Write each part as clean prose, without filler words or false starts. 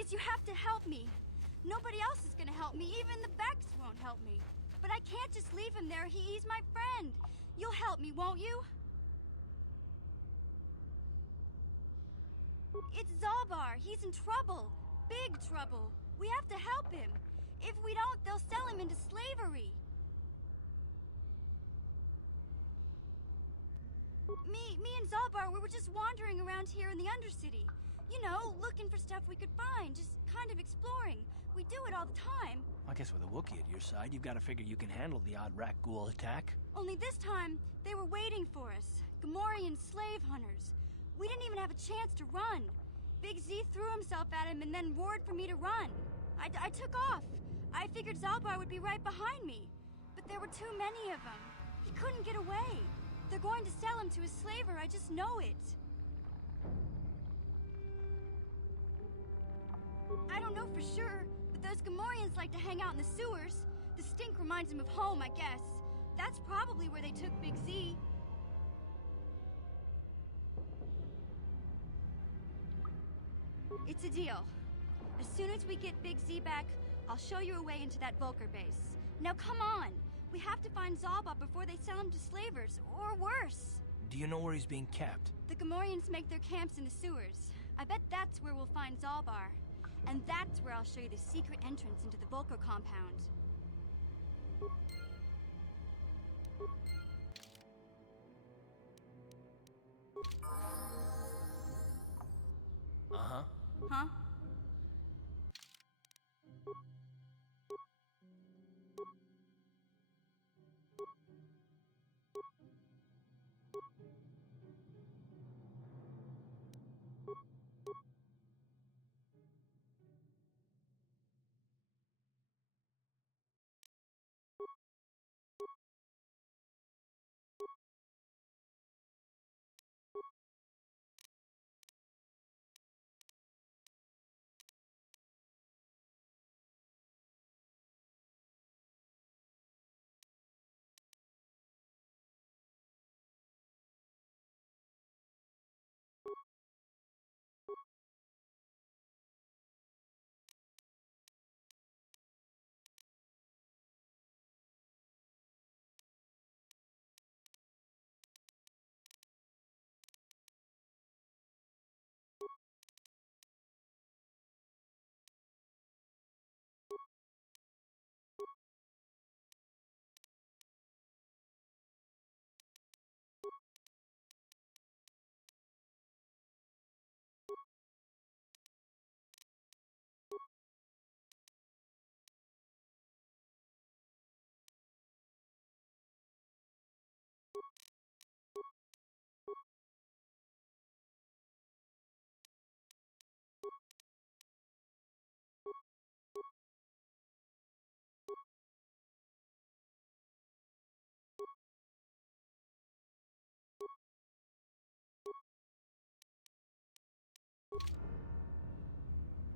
Please, you have to help me. Nobody else is gonna help me. Even the Vex won't help me. But I can't just leave him there. He's my friend. You'll help me, won't you? It's Zalbar. He's in trouble. Big trouble. We have to help him. If we don't, they'll sell him into slavery. Me and Zalbar, we were just wandering around here in the undercity. You know, looking for stuff we could find, just kind of exploring. We do it all the time. I guess with a Wookiee at your side, you've got to figure you can handle the odd rat ghoul attack. Only this time, they were waiting for us. Gamorrean slave hunters. We didn't even have a chance to run. Big Z threw himself at him and then roared for me to run. I took off. I figured Zalbar would be right behind me. But there were too many of them. He couldn't get away. They're going to sell him to a slaver, I just know it. I don't know for sure, but those Gamorreans like to hang out in the sewers. The stink reminds them of home, I guess. That's probably where they took Big Z. It's a deal. As soon as we get Big Z back, I'll show you a way into that Vulkar base. Now come on! We have to find Zalbar before they sell him to slavers, or worse. Do you know where he's being kept? The Gamorreans make their camps in the sewers. I bet that's where we'll find Zalbar. And that's where I'll show you the secret entrance into the Vulkar compound. Uh-huh. Huh?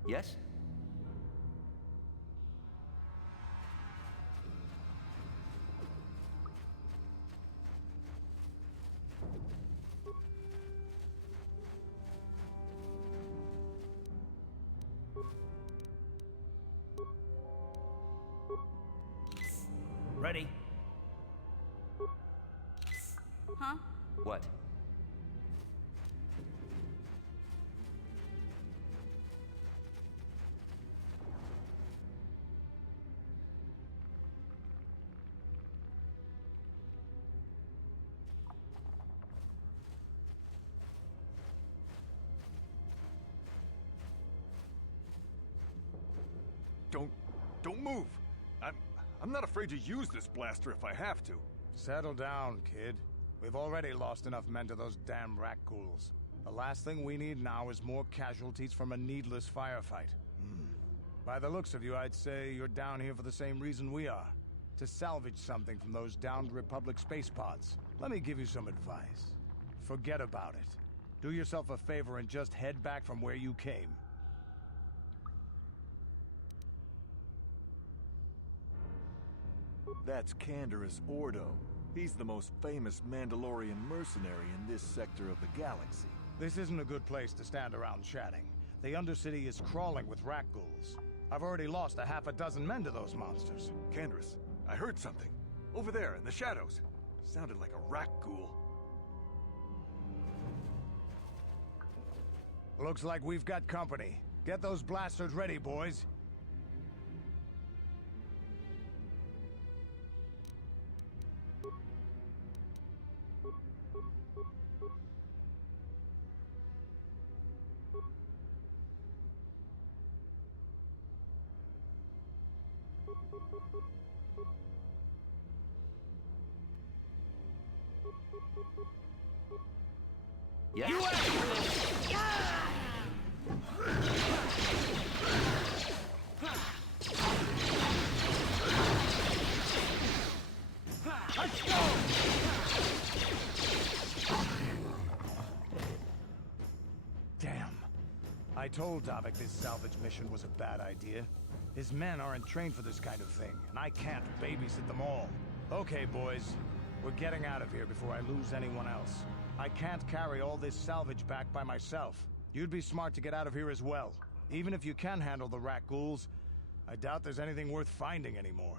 Yes? Ready? Huh? What? Don't move. I'm not afraid to use this blaster if I have to. Settle down, kid. We've already lost enough men to those damn rat ghouls. The last thing we need now is more casualties from a needless firefight. By the looks of you, I'd say you're down here for the same reason we are. To salvage something from those downed Republic space pods. Let me give you some advice. Forget about it. Do yourself a favor and just head back from where you came. That's Canderous Ordo. He's the most famous Mandalorian mercenary in this sector of the galaxy. This isn't a good place to stand around chatting. The undercity is crawling with rat ghouls. I've already lost a half a dozen men to those monsters. Candace, I heard something. Over there, in the shadows. Sounded like a rat ghoul. Looks like we've got company. Get those blasters ready, boys. Yes? Let's go! Damn. I told Davik this salvage mission was a bad idea. His men aren't trained for this kind of thing, and I can't babysit them all. Okay, boys. We're getting out of here before I lose anyone else. I can't carry all this salvage back by myself. You'd be smart to get out of here as well. Even if you can handle the rat ghouls, I doubt there's anything worth finding anymore.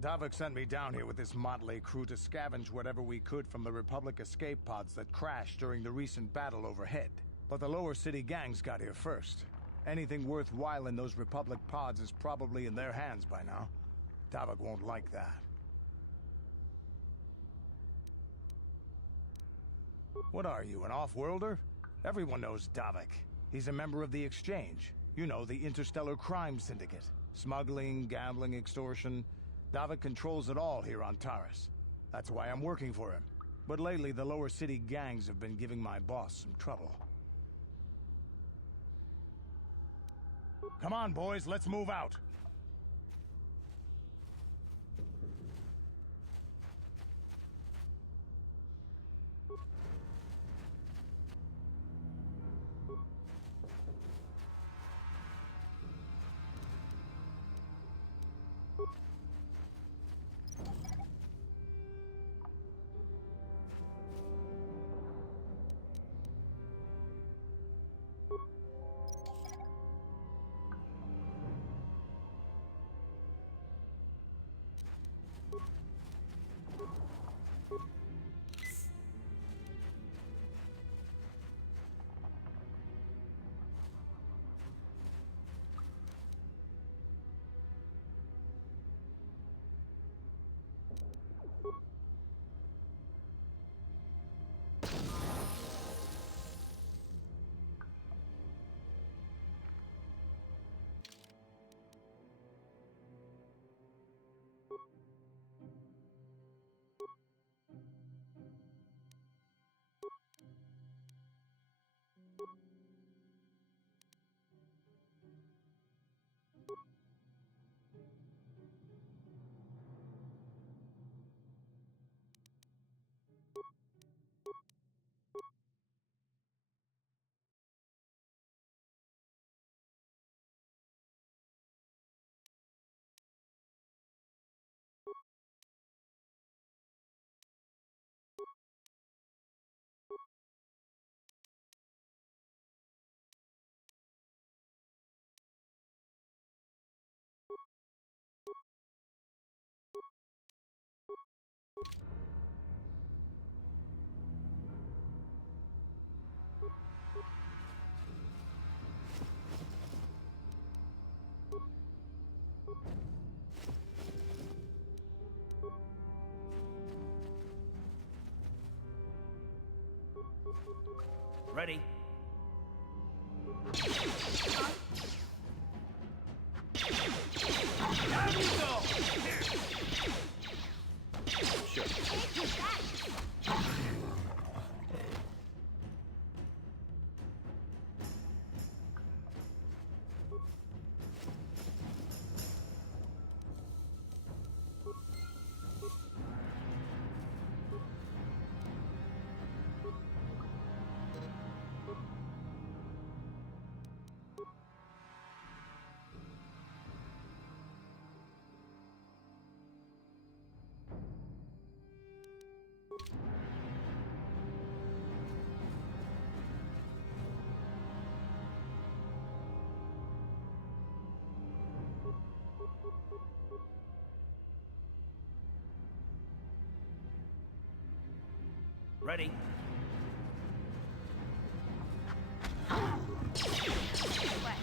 Davik sent me down here with this motley crew to scavenge whatever we could from the Republic escape pods that crashed during the recent battle overhead. But the lower city gangs got here first. Anything worthwhile in those Republic pods is probably in their hands by now. Davik won't like that. What are you, an off-worlder? Everyone knows Davik. He's a member of the Exchange. You know, the interstellar crime syndicate. Smuggling, gambling, extortion. Davik controls it all here on Taris. That's why I'm working for him. But lately, the lower city gangs have been giving my boss some trouble. Come on, boys, let's move out. Ready? Down you go! Sure. Ready? What?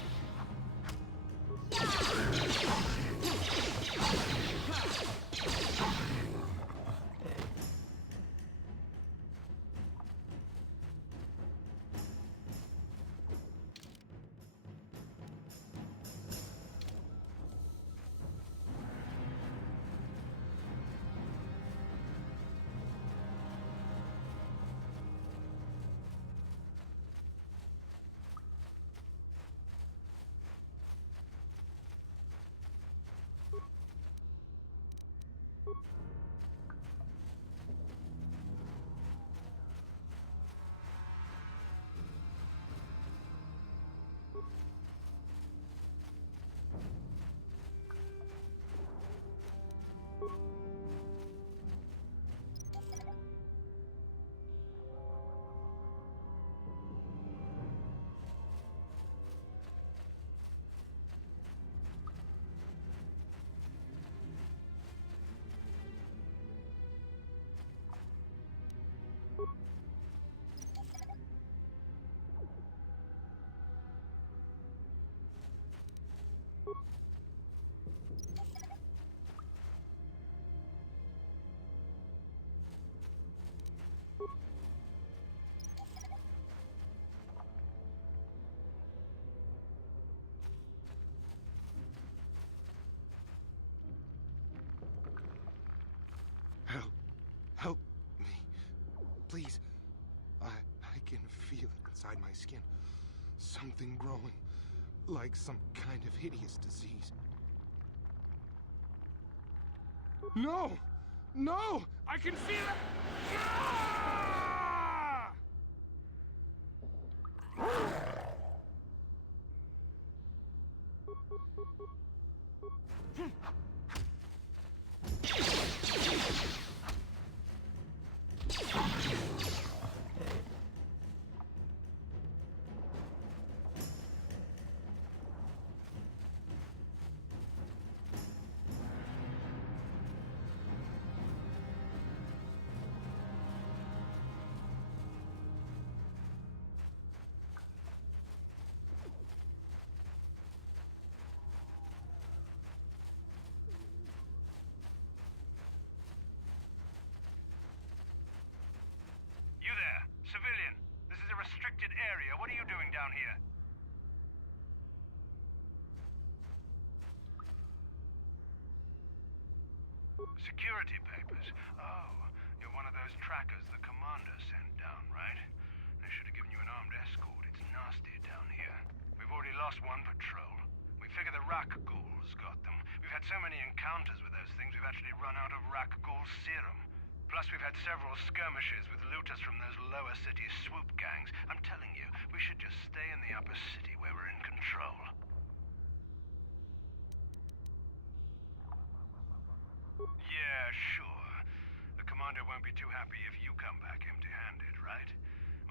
Help me. Please. I can feel it inside my skin. Something growing. Like some kind of hideous disease. No! No! I can feel it! Ah! You there, civilian. This is a restricted area. What are you doing down here? Security papers. Oh, you're one of those trackers the commander sent down, right? They should have given you an armed escort. It's nasty down here. We've already lost one patrol. We figure the Rak ghouls got them. We've had so many encounters with those things, we've actually run out of Rak ghoul serum. Plus, we've had several skirmishes with looters from those lower city swoop gangs. I'm telling you, we should just stay in the upper city where we're in control. Yeah, sure. The commander won't be too happy if you come back empty-handed, right?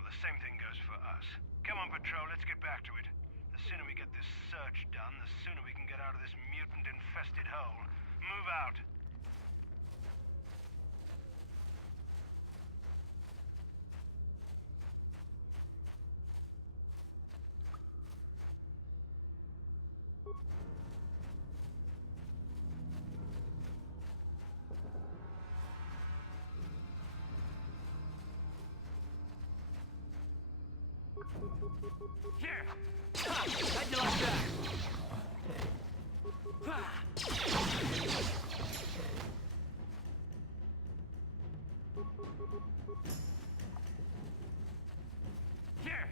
Well, the same thing goes for us. Come on, Patrol, let's get back to it. The sooner we get this search done, the sooner we can get out of this mutant-infested hole. Move out. Here! Ha! How'd you like that? Ha! Here!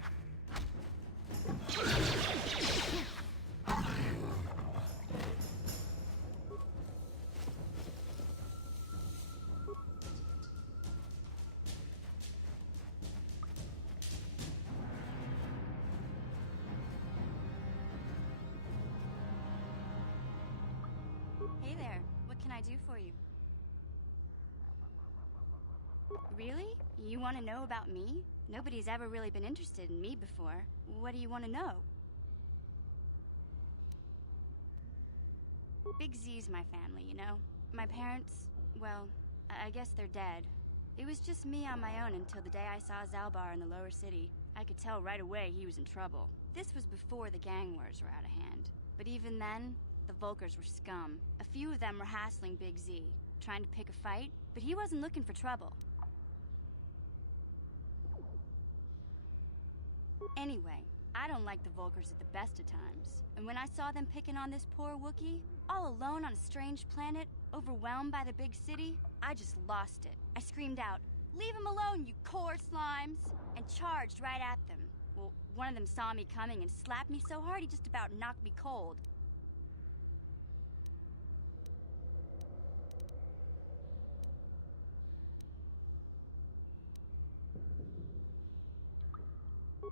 Hey there, what can I do for you? Really? You want to know about me? Nobody's ever really been interested in me before. What do you want to know? Big Z's my family, you know? My parents, well, I guess they're dead. It was just me on my own until the day I saw Zalbar in the lower city. I could tell right away he was in trouble. This was before the gang wars were out of hand. But even then, the Vulkars were scum. A few of them were hassling Big Z, trying to pick a fight, but he wasn't looking for trouble. Anyway, I don't like the Vulkars at the best of times. And when I saw them picking on this poor Wookiee, all alone on a strange planet, overwhelmed by the big city, I just lost it. I screamed out, "Leave him alone, you core slimes!" and charged right at them. Well, one of them saw me coming and slapped me so hard he just about knocked me cold.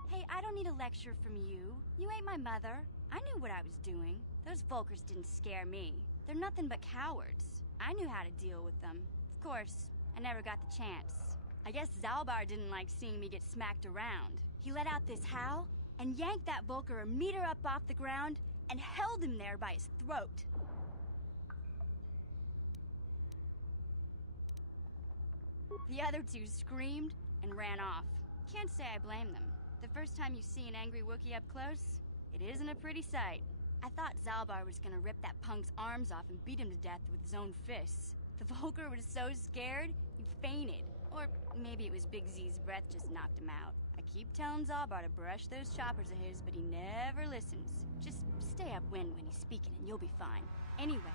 Hey, I don't need a lecture from you. You ain't my mother. I knew what I was doing. Those Vulkars didn't scare me. They're nothing but cowards. I knew how to deal with them. Of course, I never got the chance. I guess Zalbar didn't like seeing me get smacked around. He let out this howl and yanked that Vulkar a meter up off the ground and held him there by his throat. The other two screamed and ran off. Can't say I blame them. The first time you see an angry Wookiee up close, it isn't a pretty sight. I thought Zalbar was gonna rip that punk's arms off and beat him to death with his own fists. The Vulkar was so scared, he fainted. Or maybe it was Big Z's breath just knocked him out. I keep telling Zalbar to brush those choppers of his, but he never listens. Just stay upwind when he's speaking and you'll be fine. Anyway,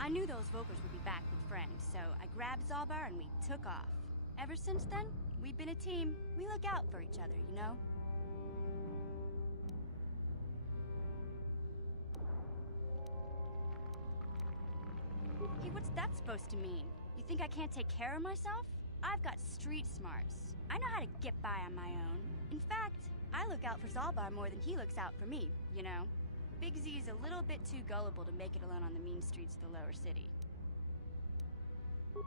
I knew those Vulkars would be back with friends, so I grabbed Zalbar and we took off. Ever since then, we've been a team. We look out for each other, you know? Hey, what's that supposed to mean? You think I can't take care of myself? I've got street smarts. I know how to get by on my own. In fact, I look out for Zalbar more than he looks out for me, you know? Big Z's a little bit too gullible to make it alone on the mean streets of the lower city.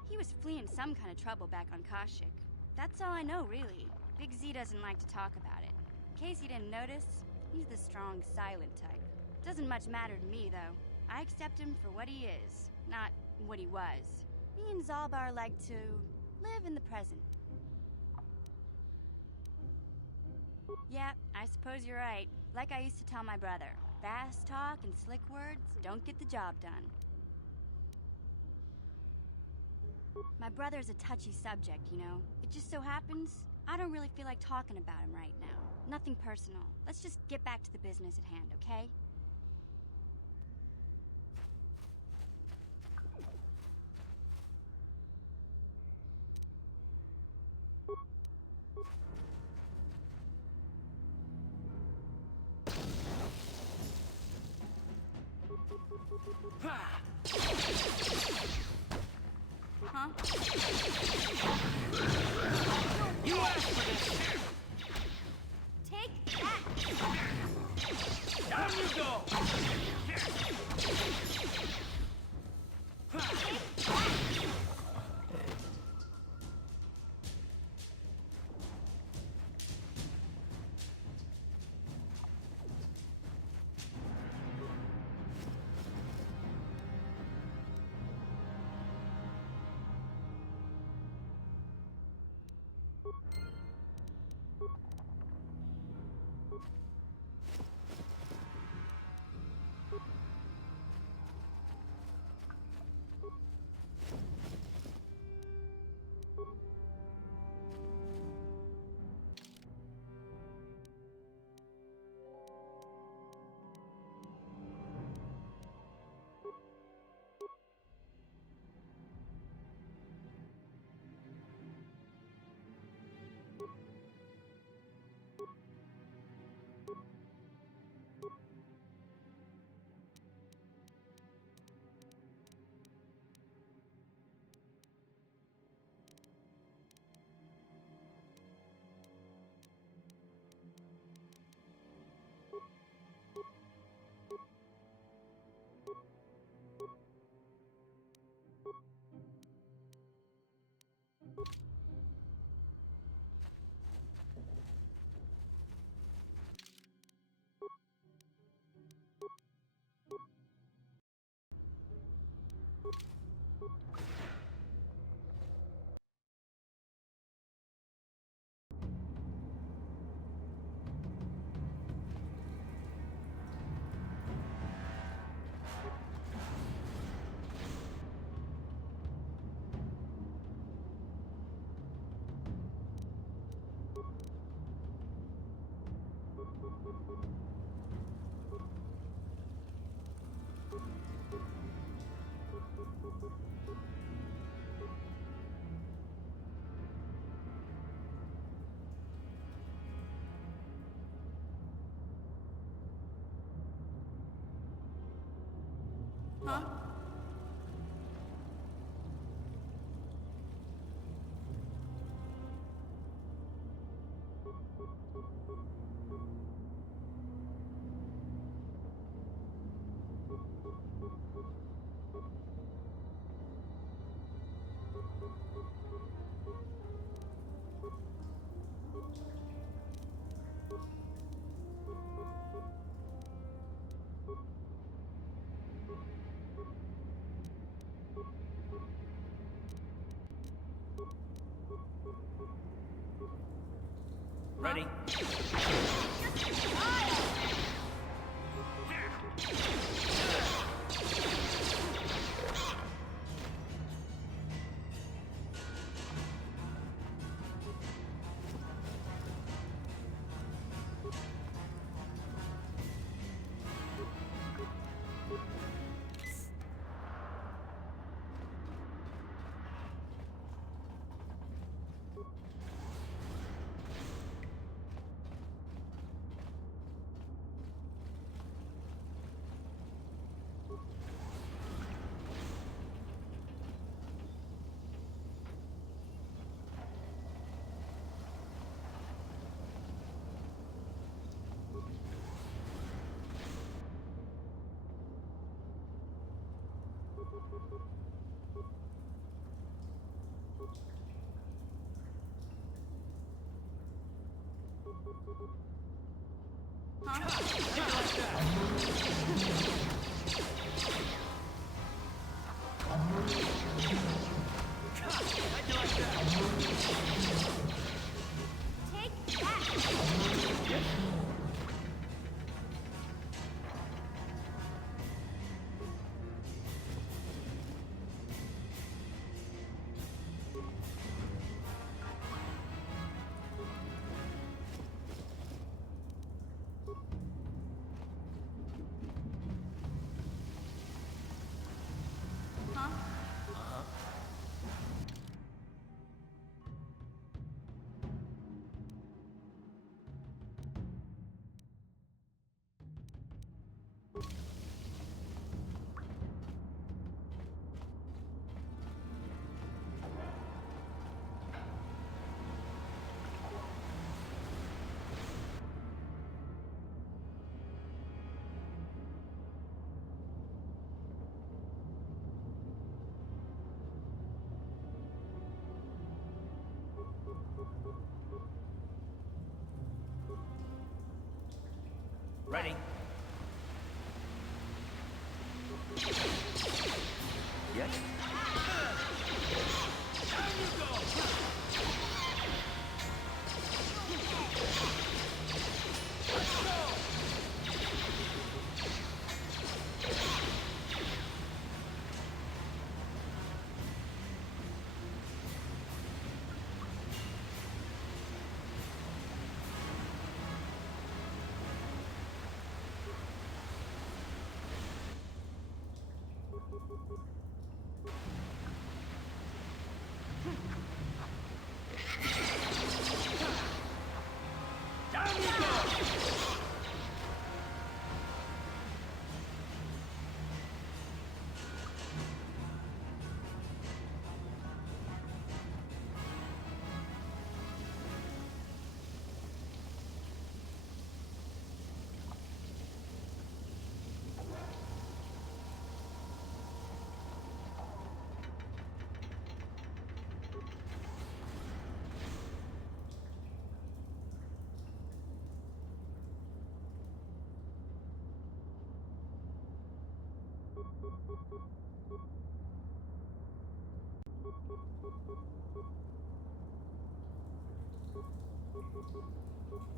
He was fleeing some kind of trouble back on Kashyyyk. That's all I know, really. Big Z doesn't like to talk about it. In case you didn't notice, he's the strong, silent type. Doesn't much matter to me, though. I accept him for what he is, not what he was. Me and Zalbar like to live in the present. Yeah, I suppose you're right. Like I used to tell my brother, fast talk and slick words don't get the job done. My brother's a touchy subject, you know? It just so happens, I don't really feel like talking about him right now. Nothing personal. Let's just get back to the business at hand, okay? Huh? You asked for this! Take that! Down you go! Huh? Ready? Take that! Huh? Ready? Yes?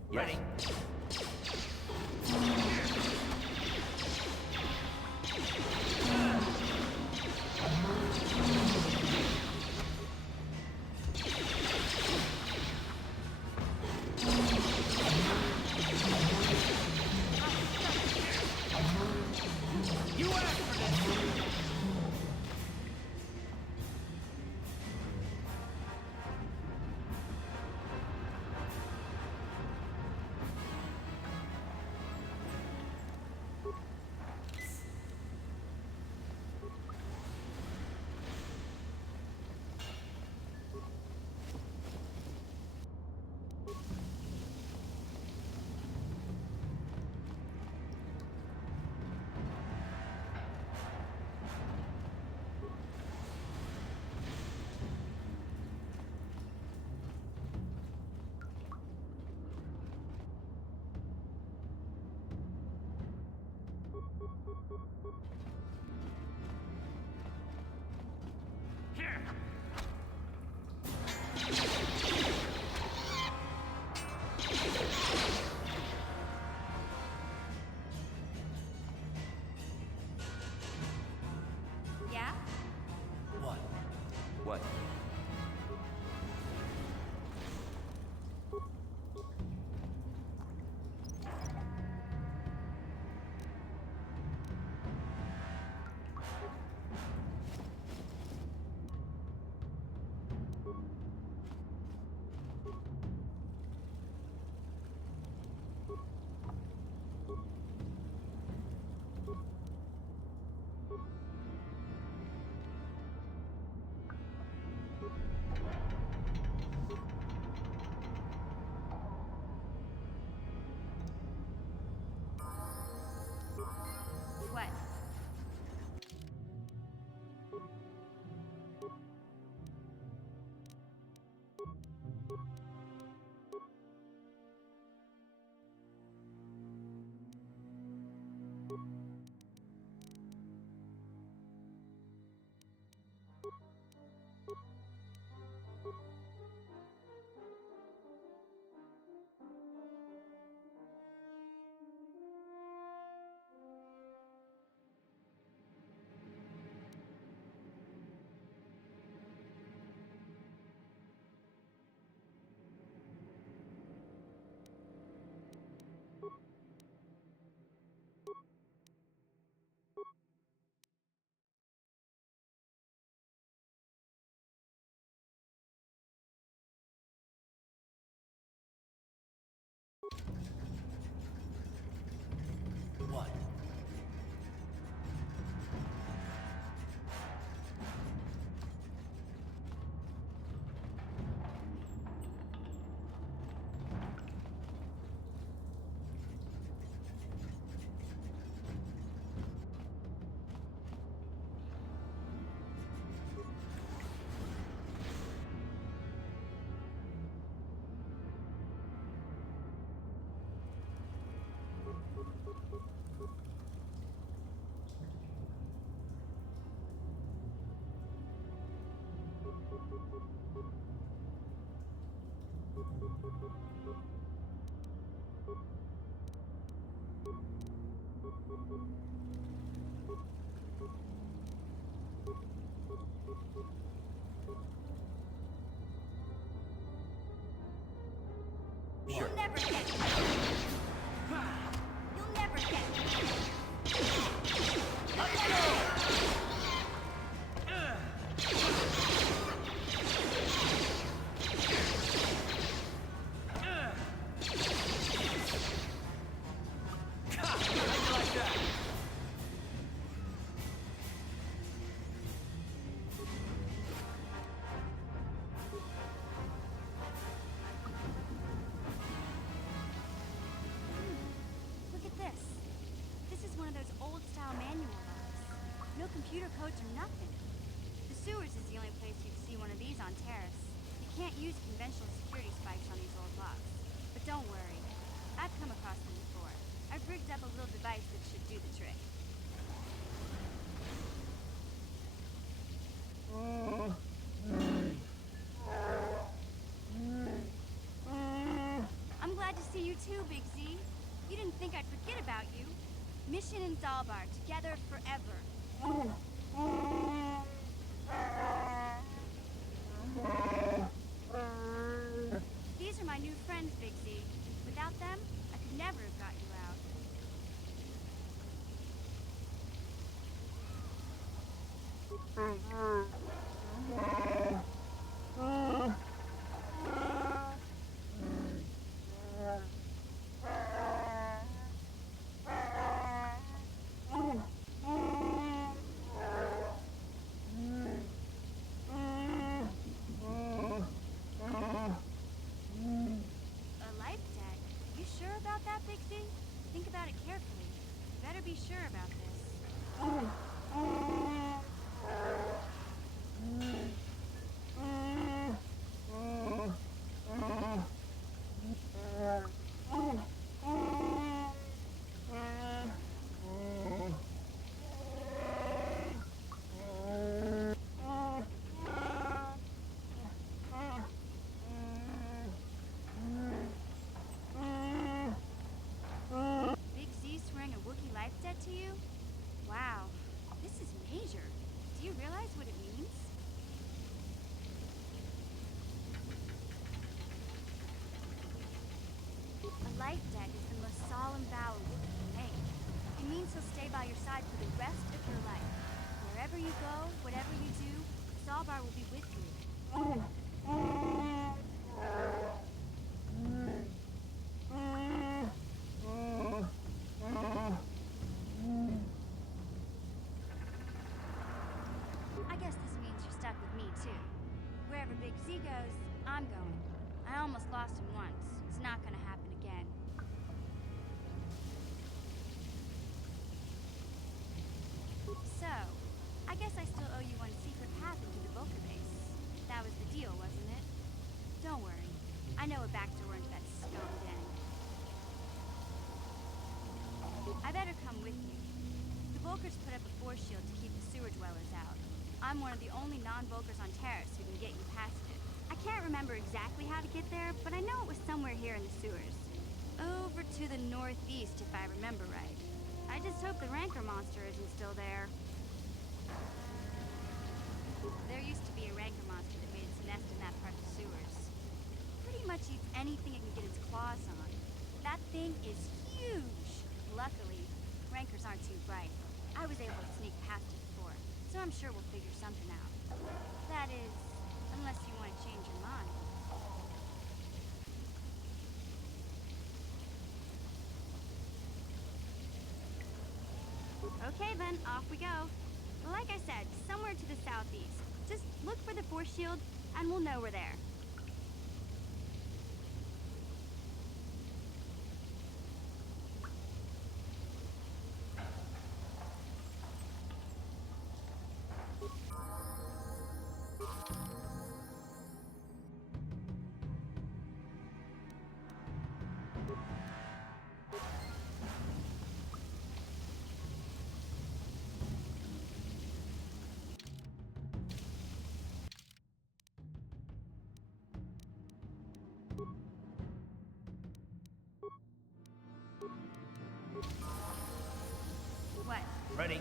Ready? Yeah? What? What? What? What? You'll never get me. You'll never get me. Look at this. This is one of those old-style manual locks. No computer codes or nothing. The sewers is the only place you'd see one of these on Terrace. You can't use conventional security spikes on these old locks. But don't worry. I've come across them before. I've rigged up a little device that should do the trick. I'm glad to see you too, Big Z. You didn't think I'd forget about you. Mission and Dalbar, together forever. These are my new friends, Big Z. Without them, I could never have got you out. A life debt? You sure about that, Big Z? Think about it carefully. You better be sure about this. means he'll stay by your side for the rest of your life. Wherever you go, whatever you do, Zalbar will be with you. I guess this means you're stuck with me, too. Wherever Big Z goes, I'm going. I almost lost him once. It's not gonna happen again. So, I guess I still owe you one secret path into the Vulkar base. That was the deal, wasn't it? Don't worry. I know a back door into that scum den. I better come with you. The Vulkars put up a force shield to keep the sewer dwellers out. I'm one of the only non-Vulkars on Terrace who can get you past it. I can't remember exactly how to get there, but I know it was somewhere here in the sewers. Over to the northeast, if I remember right. I just hope the Rancor monster isn't still there. There used to be a Rancor monster that made its nest in that part of the sewers. Pretty much eats anything it can get its claws on. That thing is huge! Luckily, Rancors aren't too bright. I was able to sneak past it before, so I'm sure we'll figure something out. That is, unless you want to change your mind. Okay then, off we go. Like I said, somewhere to the southeast. Just look for the force shield, and we'll know we're there. What? Ready?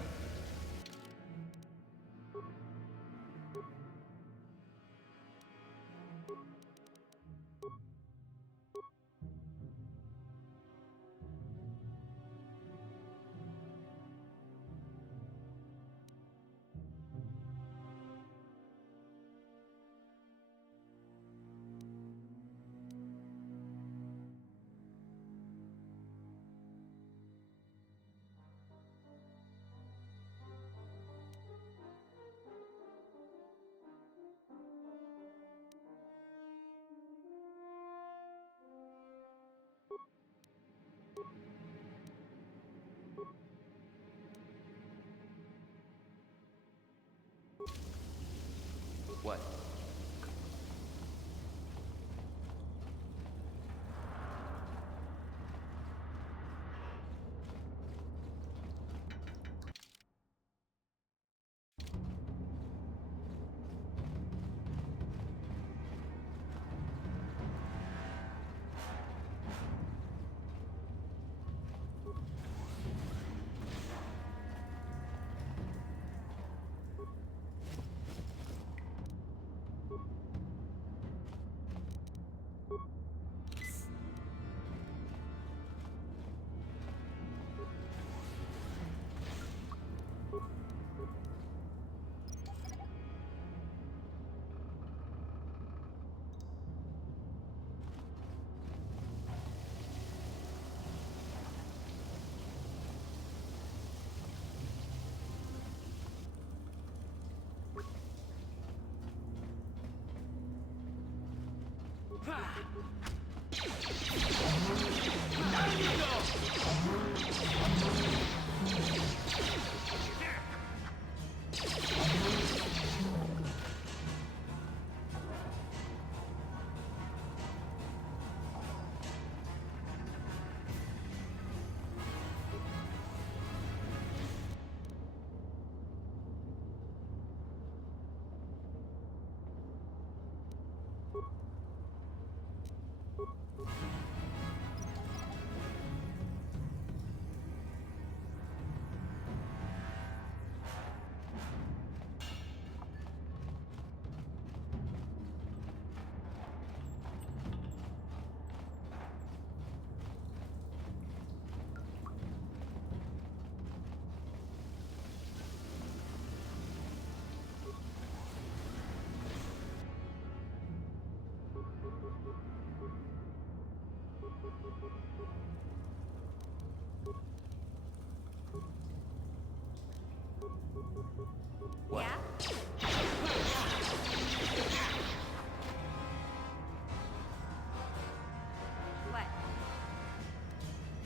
What?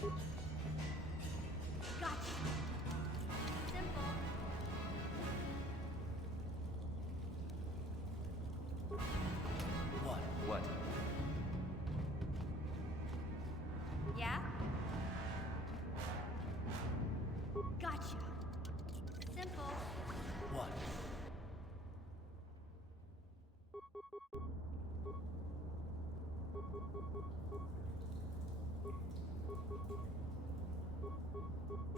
Gotcha. Simple. What? What? Yeah? Gotcha. Simple. What?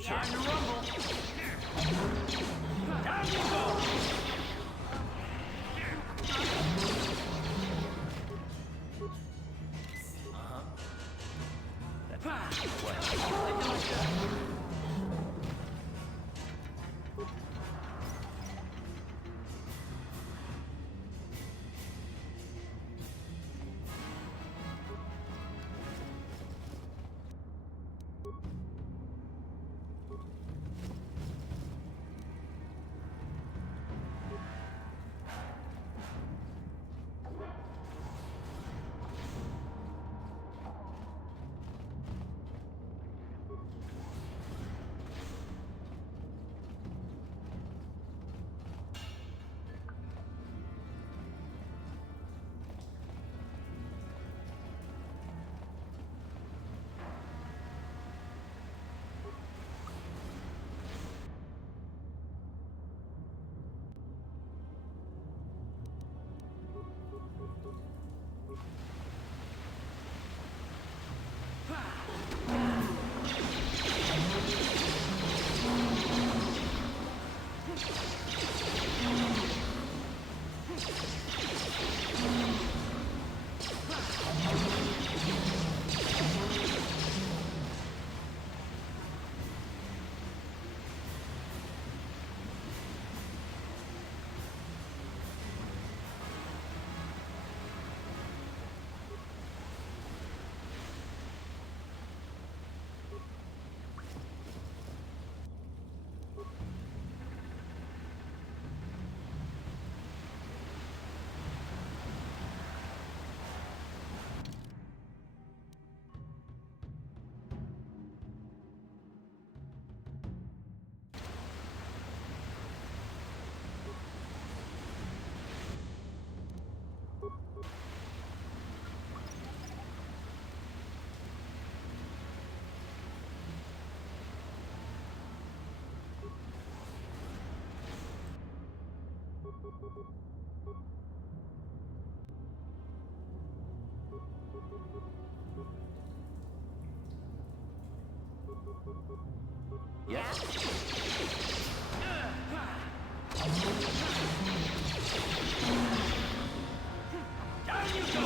Yeah? Time to rumble! Down you go! Uh-huh. Yes? Down you go!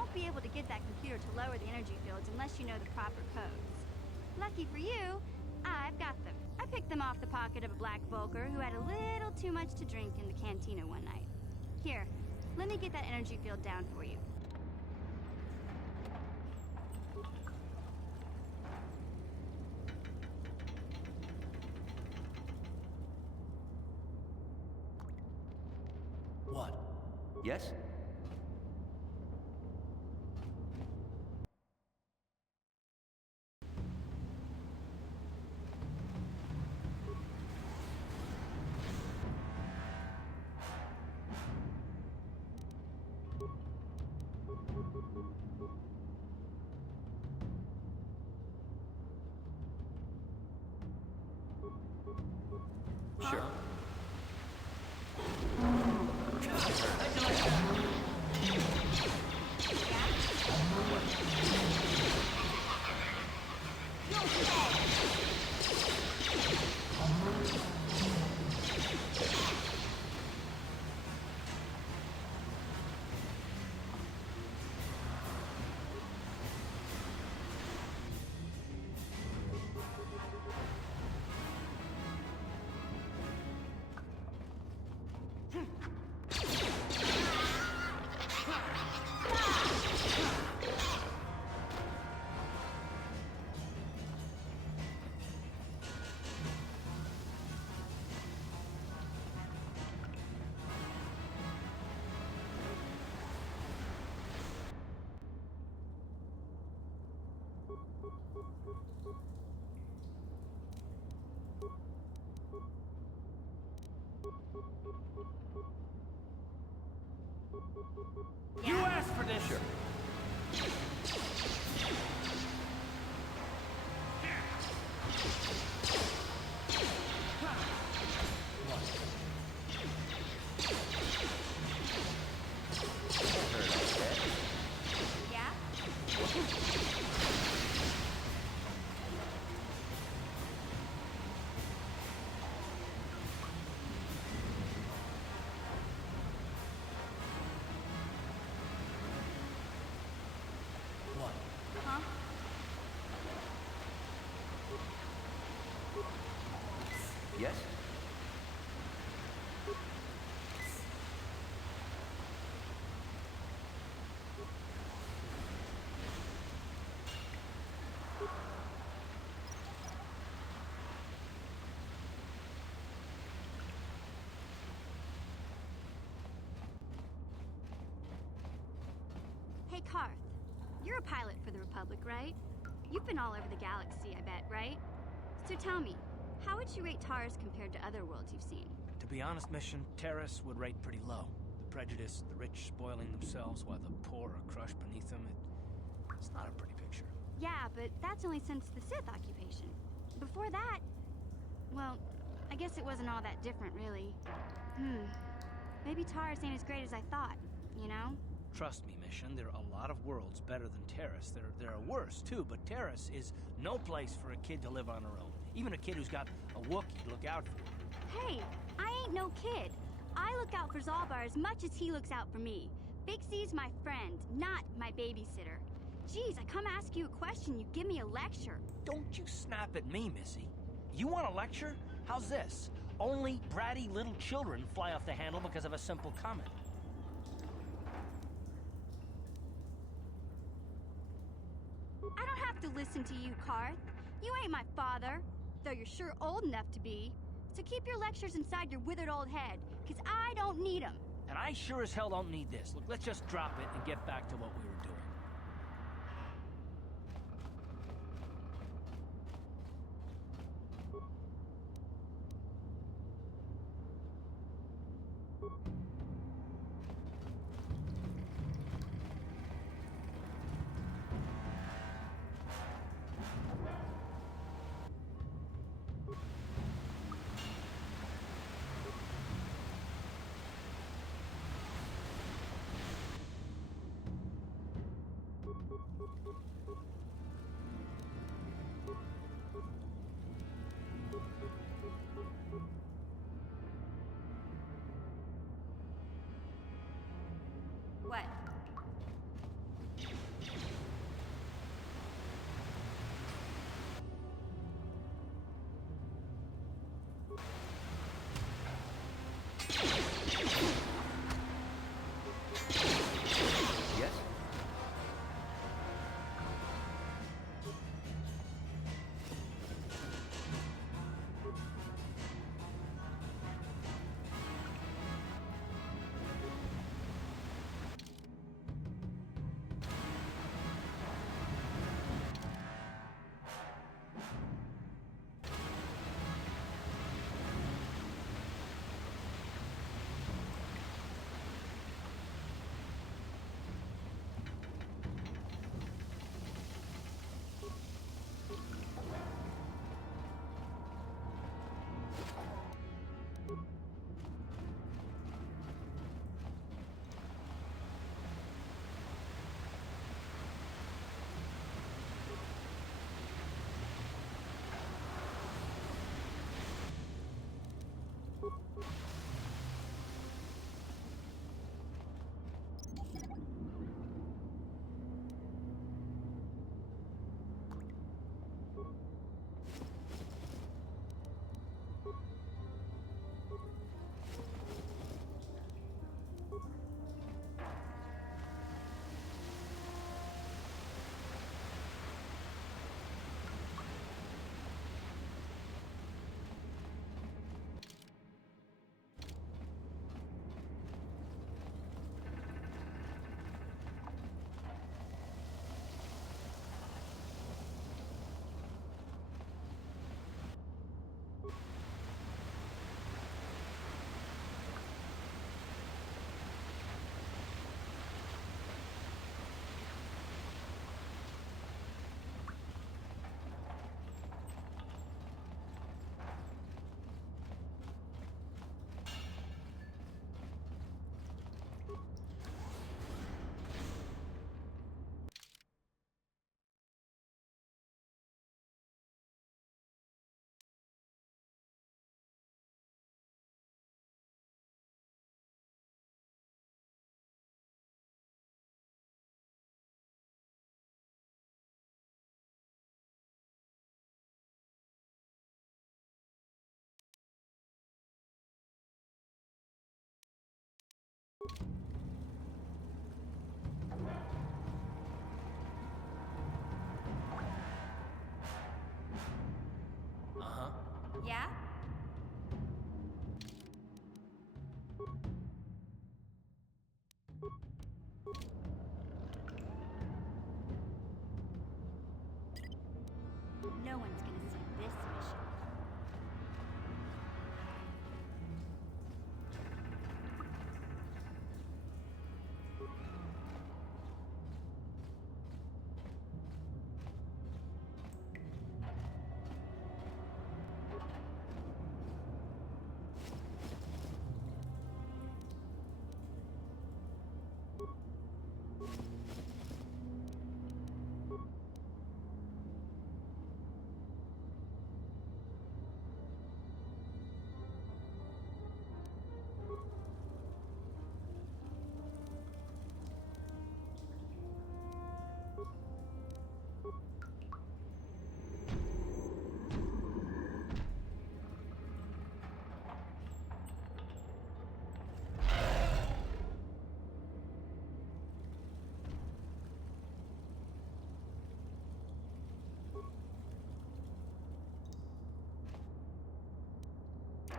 won't be able to get that computer to lower the energy fields unless you know the proper codes. Lucky for you, I've got them. I picked them off the pocket of a black Vulkar who had a little too much to drink in the cantina one night. Here, let me get that energy field down for you. What? Yes? Sure. You asked for this! Sure. Yeah? What? Huh? Yes? Hey, Karth. You're a pilot for the Republic, right? You've been all over the galaxy, I bet, right? So tell me, how would you rate Taurus compared to other worlds you've seen? To be honest, Mission, Terrace would rate pretty low. The prejudice, the rich spoiling themselves while the poor are crushed beneath them, it's not a pretty picture. Yeah, but that's only since the Sith occupation. Before that, well, I guess it wasn't all that different, really. Maybe Taurus ain't as great as I thought, you know? Trust me, Mission, there are a lot of worlds better than Terrace. There are worse, too, but Terrace is no place for a kid to live on her own. Even a kid who's got a Wookiee to look out for. Hey, I ain't no kid. I look out for Zalbar as much as he looks out for me. Big C's my friend, not my babysitter. Geez, I come ask you a question, you give me a lecture. Don't you snap at me, Missy. You want a lecture? How's this? Only bratty little children fly off the handle because of a simple comment. I don't have to listen to you, Karth. You ain't my father, though you're sure old enough to be. So keep your lectures inside your withered old head, because I don't need them. And I sure as hell don't need this. Look, let's just drop it and get back to what we were doing. No one's gonna see this mission.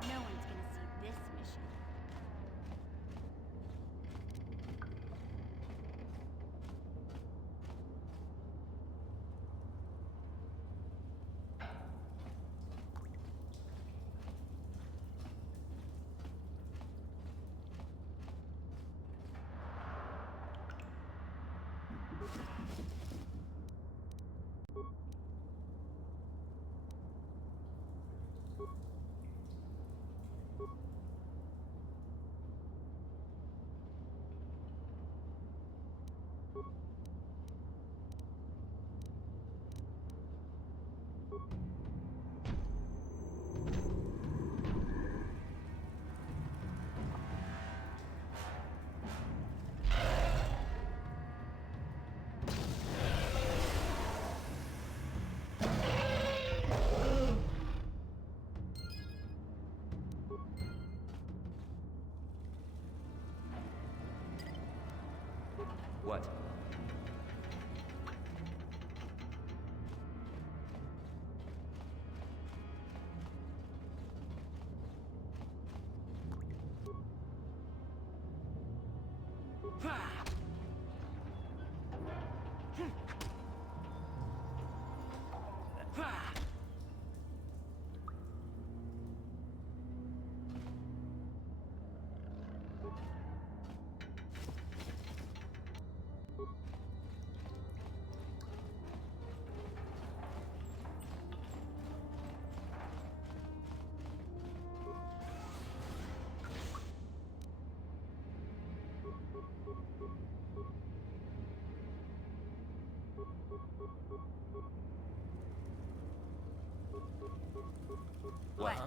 No one's gonna see this mission. What? What?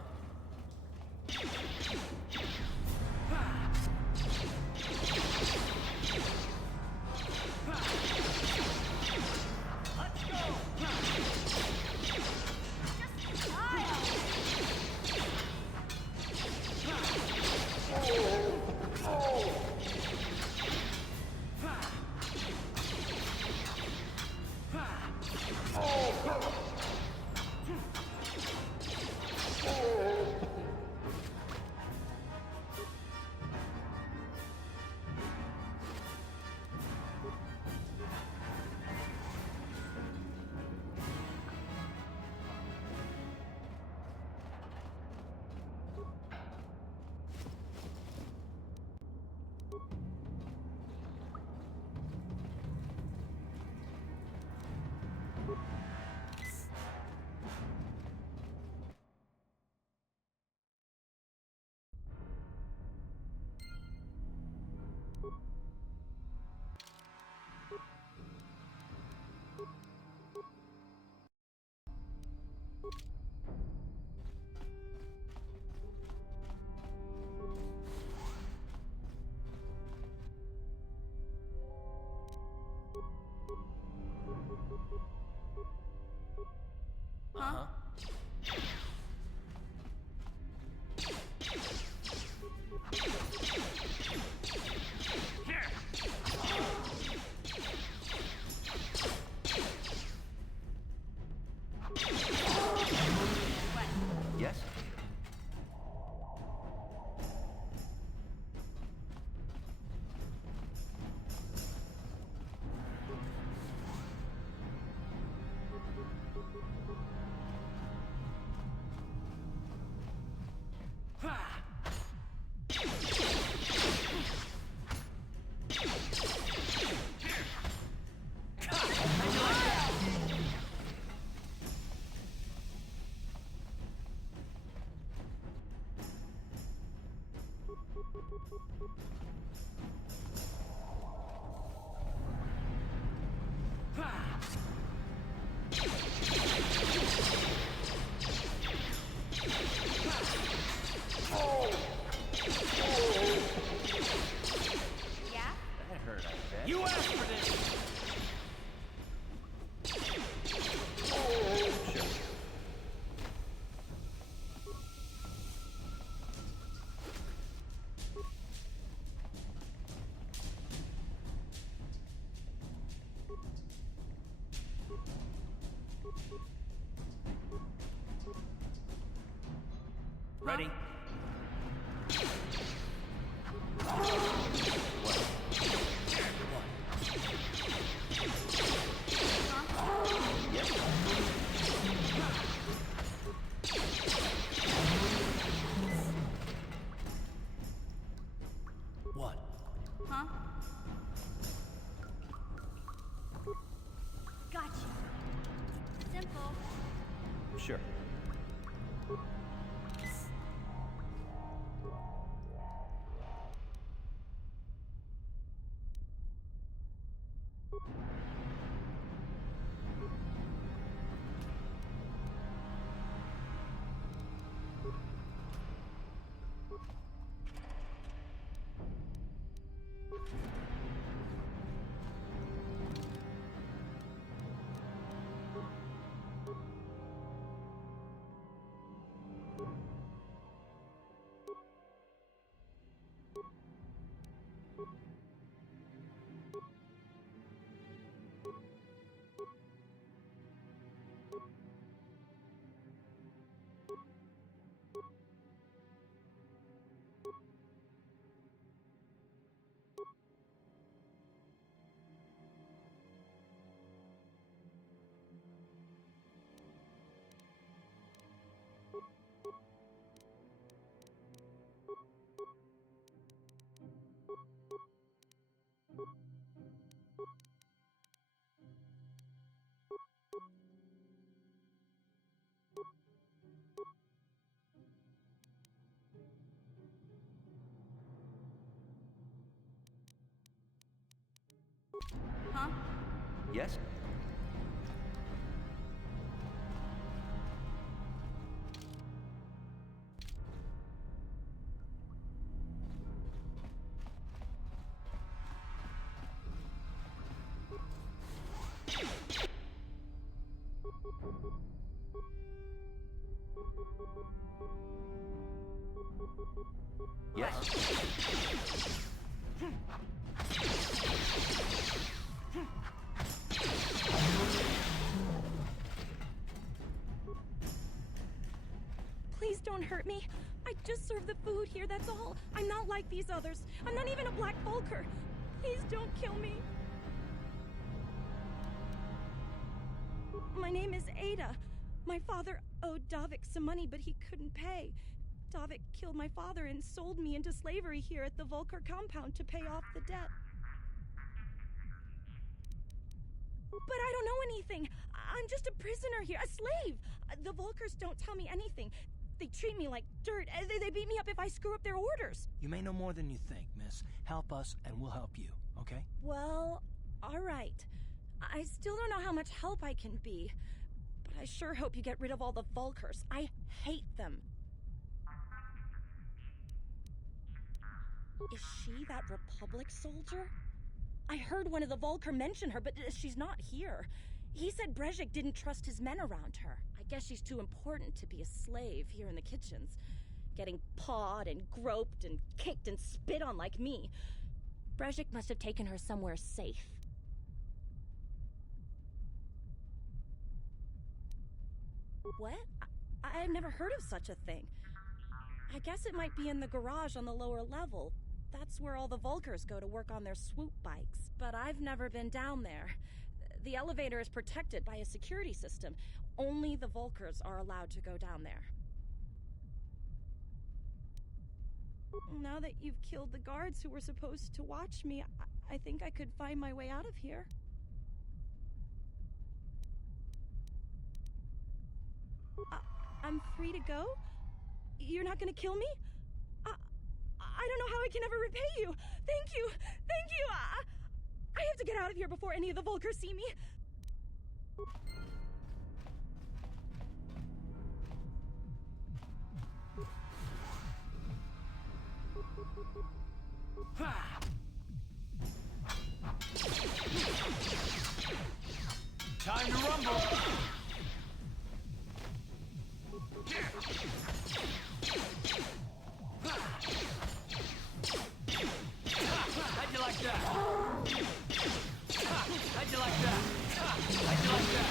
Ready? Yes? What? Huh? Gotcha. Simple. Sure. Huh? Yes? Yes? Please don't hurt me. I just serve the food here, that's all. I'm not like these others. I'm not even a black Vulkar. Please don't kill me. My name is Ada. My father owed Davik some money, but he couldn't pay. Davik killed my father and sold me into slavery here at the Vulkar compound to pay off the debt. But I don't know anything. I'm just a prisoner here, a slave. The Vulkars don't tell me anything. They treat me like dirt. They beat me up if I screw up their orders. You may know more than you think, miss. Help us and we'll help you, okay? Well, all right. I still don't know how much help I can be. But I sure hope you get rid of all the Vulkars. I hate them. Is she that Republic soldier? I heard one of the Vulkar mention her, but she's not here. He said Brezhik didn't trust his men around her. I guess she's too important to be a slave here in the kitchens. Getting pawed and groped and kicked and spit on like me. Brezhik must have taken her somewhere safe. What? I've never heard of such a thing. I guess it might be in the garage on the lower level. That's where all the Vulkars go to work on their swoop bikes. But I've never been down there. The elevator is protected by a security system. Only the Vulkars are allowed to go down there. Now that you've killed the guards who were supposed to watch me, I think I could find my way out of here. I'm free to go? You're not gonna kill me? I don't know how I can ever repay you. Thank you. Thank you. I have to get out of here before any of the Vulkars see me. Time to rumble! How'd you like that? How'd you like that? How'd you like that?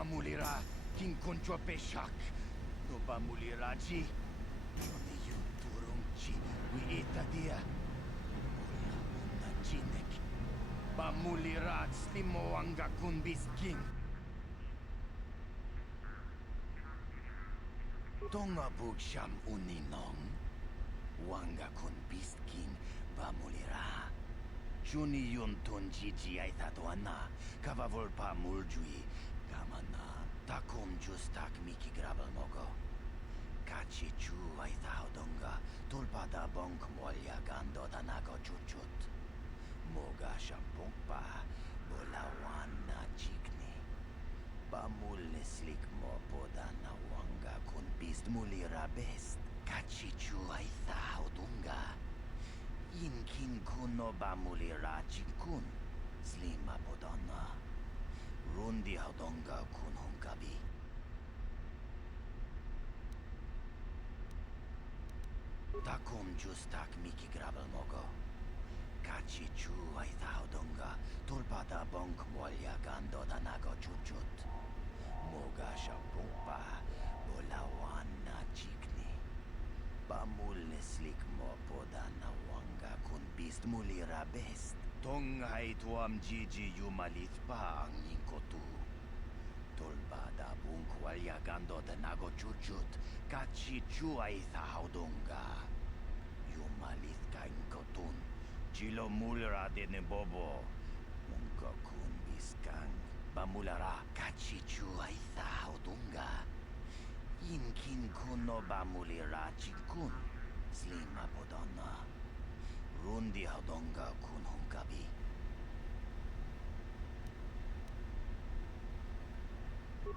mamulira king kuncho peshak. No ba muliraji? Joni yu turungchi wi itadia. Ula una jinek. Ba mulirat slimo anga kunbis king. Tonga bugsham uninong. Wanga kunbis king ba mulira. Juni yun tunjiji ay tatuana. Kavavulpa muljui. Kamana. Takum justak miki grabal mogo. Kachi chu ay taudonga. Tulpada bonk molya gando danago chuchut. Moga shampongpa. Bolawana chikni. Bamul slik mo podana wanga kun bist mulira best. Kachi chu ay taudonga. Inkin kuno bamulira chinkun. Slima podana. Rundi haudonga kun honkabi. Takum justak miki grabal mogo. Kachi chu ay haudonga. Tulpada bonk molya gando danago chuchut. Moga shampungpa. Bolawana chikni. Bamul slik mo podana wanga kun bist mulira best. Tong hay tuam jiji yumalit pa ang yingkotu. Tolbada bunk walya gando de nago chuchut. Kachi chu ay haudonga. Yumalit ka inkotun. Chilo mulra de ne bobo. Unka kun biskang. Bamulara kachi chu ay haudonga. Inkin kuno bamulira chinkun. Slima podona. Rundi haudonga kun honkabi.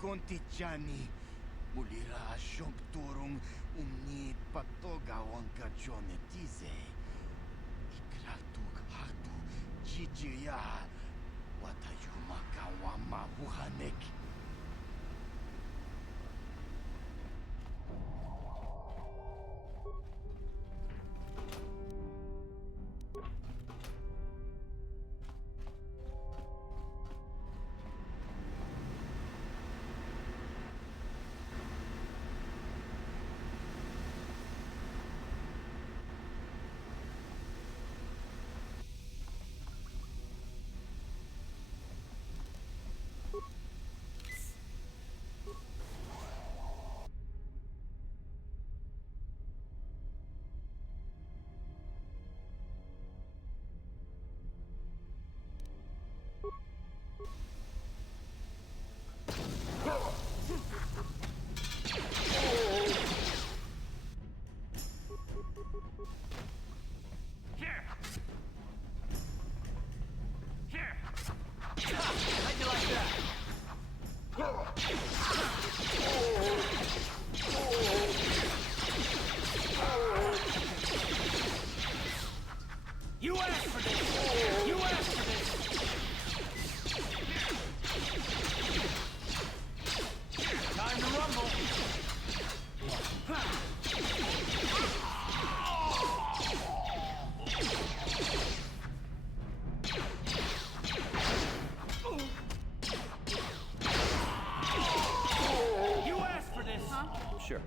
Kontichani. Mulira shomp turung umni patoga wanka jonetize. Ikratuk hatu jijiya. Watayuma kawama wuhanek. You asked for this! You asked for this! Time to rumble! You asked for this! Huh? Sure.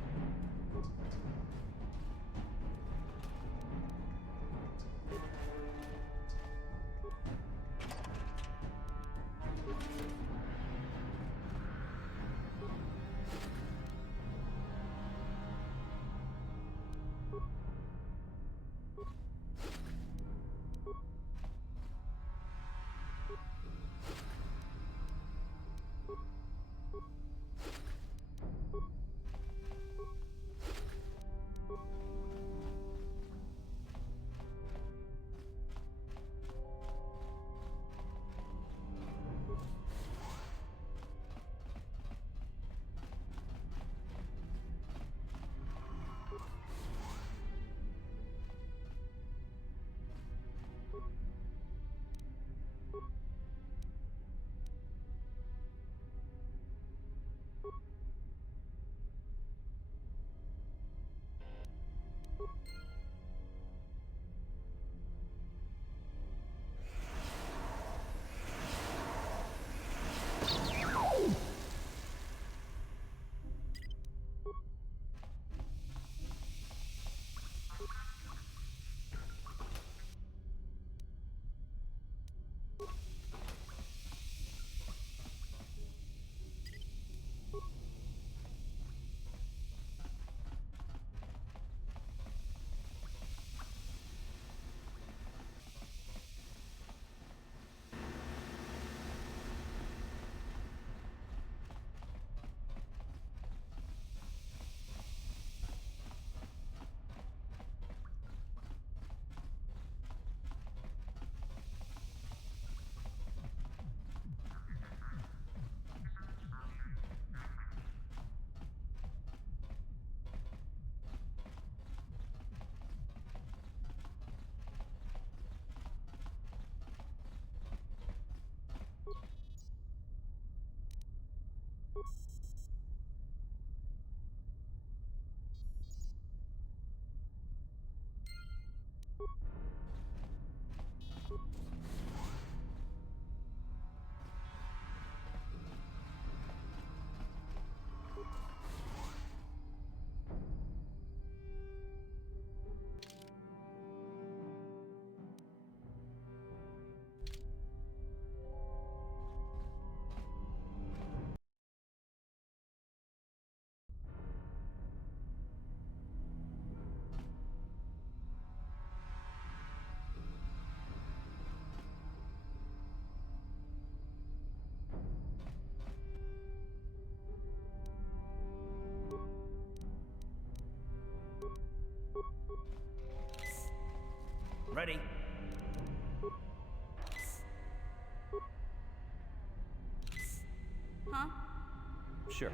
Ready? Huh? Sure.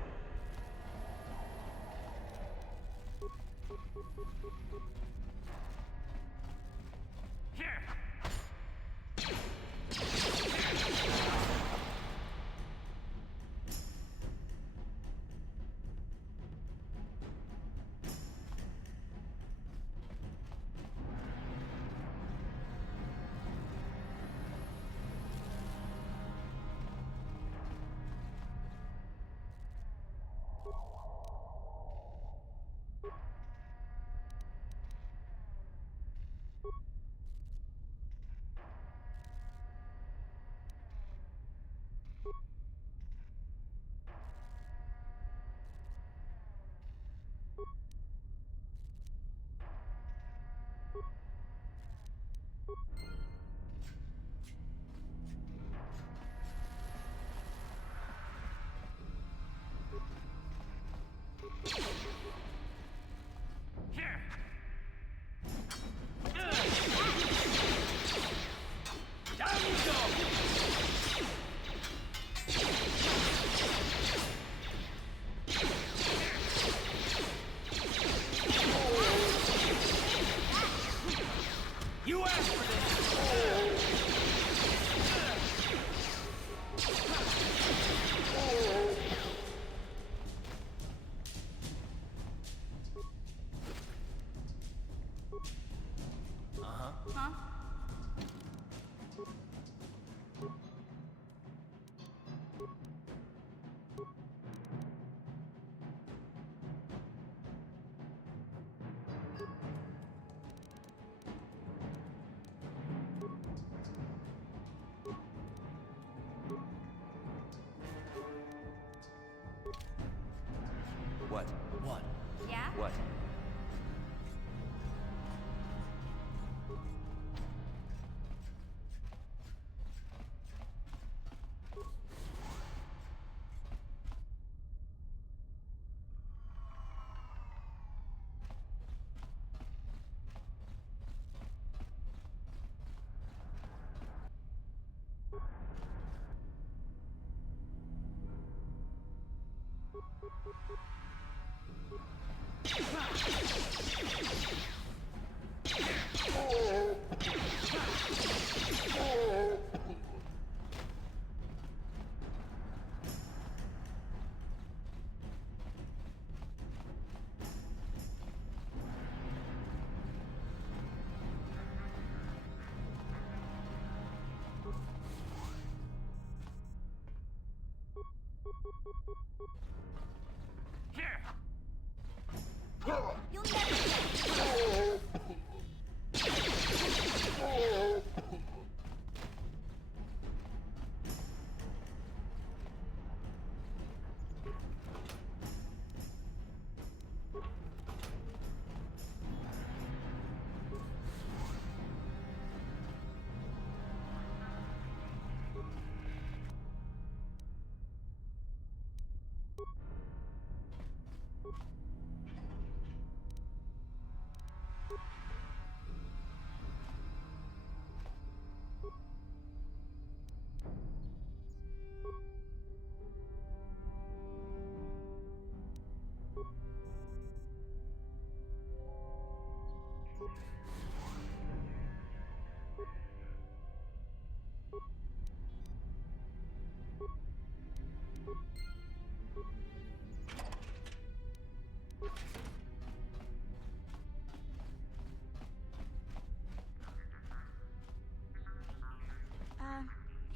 You asked for this! Huh? What? What? Yeah? What? You'll never get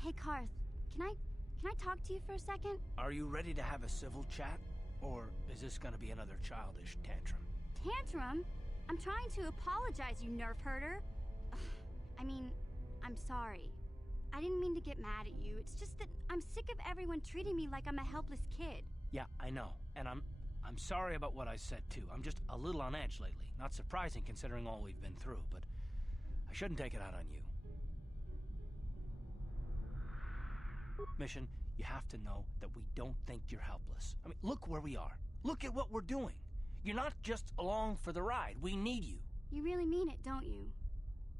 Hey, Karth, can I talk to you for a second? Are you ready to have a civil chat? Or is this gonna be another childish tantrum? Tantrum? I'm trying to apologize, you nerf herder. I mean, I'm sorry. I didn't mean to get mad at you. It's just that I'm sick of everyone treating me like I'm a helpless kid. Yeah, I know. And I'm sorry about what I said, too. I'm just a little on edge lately. Not surprising considering all we've been through, but I shouldn't take it out on you. Mission, you have to know that we don't think you're helpless. I mean, look where we are. Look at what we're doing. You're not just along for the ride. We need you. You really mean it, don't you?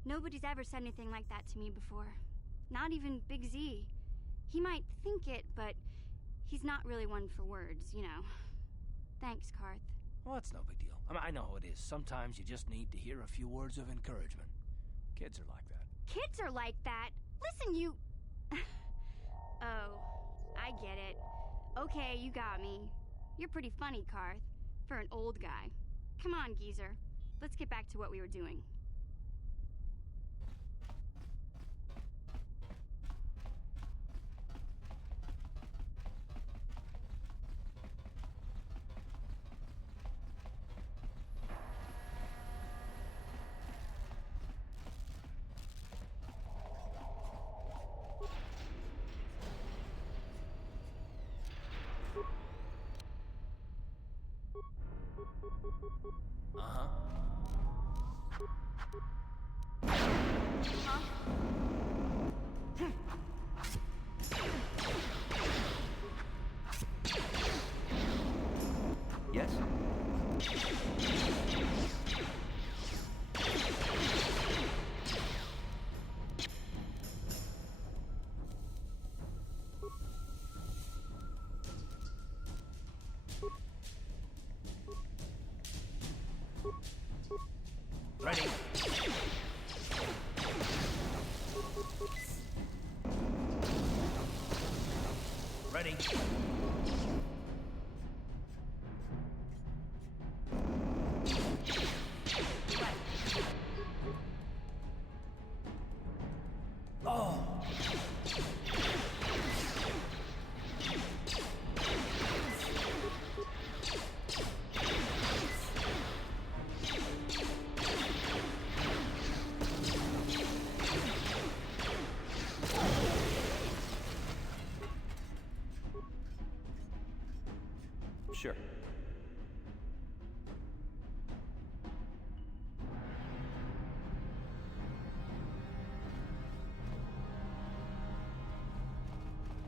Nobody's ever said anything like that to me before. Not even Big Z. He might think it, but he's not really one for words, you know. Thanks, Karth. Well, that's no big deal. I know how it is. Sometimes you just need to hear a few words of encouragement. Kids are like that. Kids are like that? Listen, you... Oh, I get it. Okay, you got me. You're pretty funny, Karth, for an old guy. Come on, geezer. Let's get back to what we were doing. Uh-huh. Yes? Ready. Ready. Oh. Sure.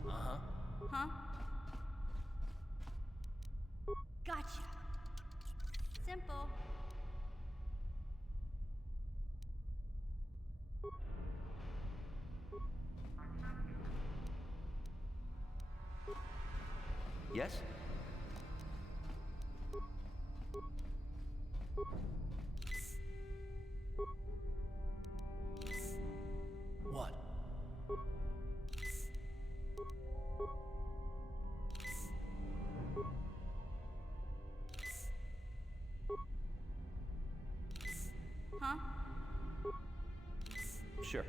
Uh-huh. Huh? Gotcha. Simple. Yes? What? Huh? Sure.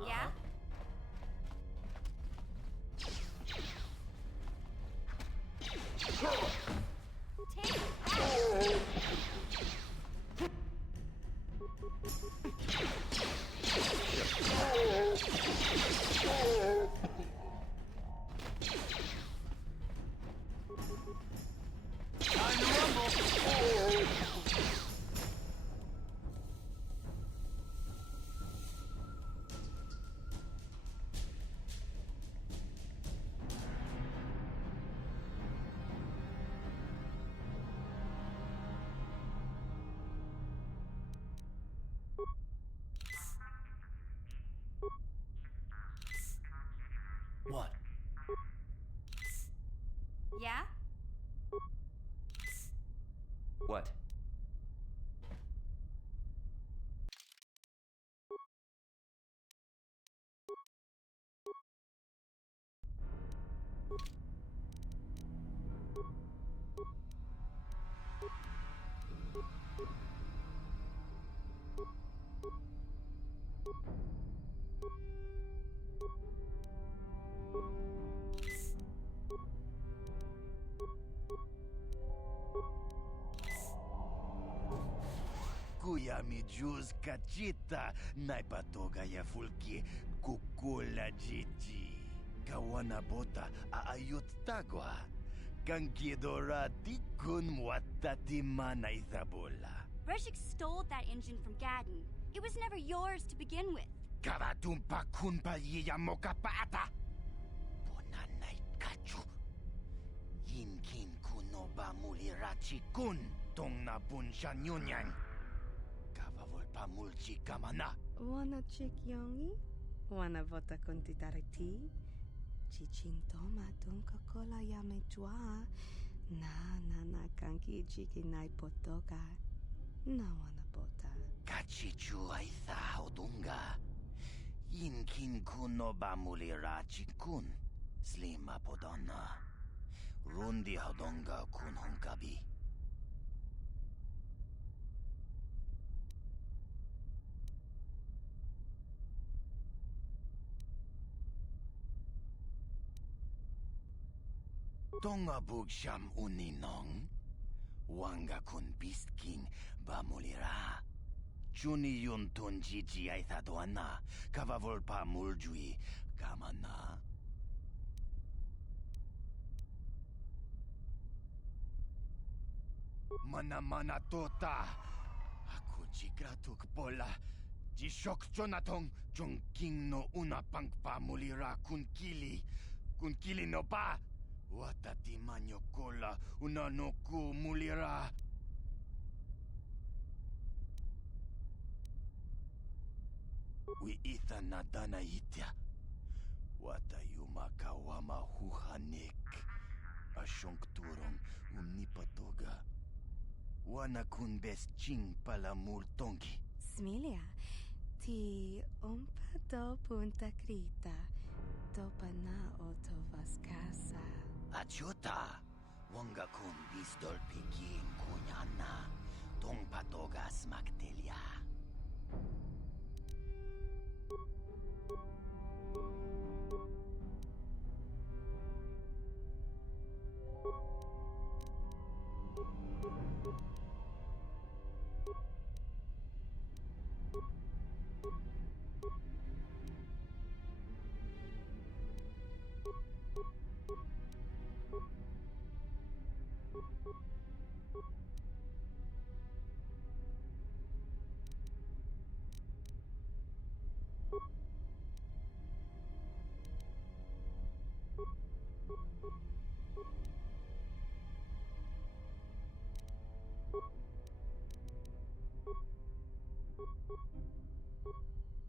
Yeah? Take that! Time to rumble! What? Yeah? What? Kuya mi juz kachita naipatoga ya fulki kukula jiji. Kawana bota aayot tagwa. Kankidora tikun mwatati mana ithabola. Breshik stole that engine from Gadden. It was never yours to begin with. Karatumpa kunpa yiyamoka paata. Bonanay kachu. Yinkin kunoba mulirachi kun. Tong na bunsha nyunyang. Kavavol mulchi kamana. Wanna chick yongi? Wanna vota kontitariti? Chichintoma tunka kola yamechwa. Na kanki chiki nai potoka. Na wanna bota. Kachichu aitha odunga. Yinkin kuno bamulirachi kun. Slima podonna. Rundi hodonga kun honkabi. Tonga bugsham uninong. Wanga kun beast king bamulira. Chuni yun tun jiji aitha doana. Kavavolpa muljui kamana. Mana tota. Aku jigratuk pola. Jishok jonatong jong king no una pangpa mulira kun kili. Kun kili no ba. Watati manyo kola una no ku mulira. We itha nadana itya. Wata yuma kawama huhanik. Ashonk turong unipatoga. Wana kun bes ching pala multongi. Smilia, ti umpa do punta krita. Topa na oto vaskasa. Achuta. Wanga kun bistol pikin kunyana. Tong patoga smaktelia.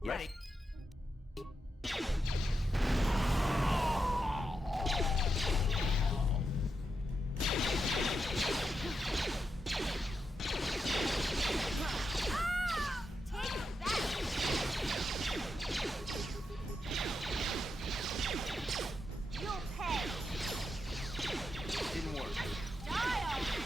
Ready? You'll pay. Didn't work. Die already.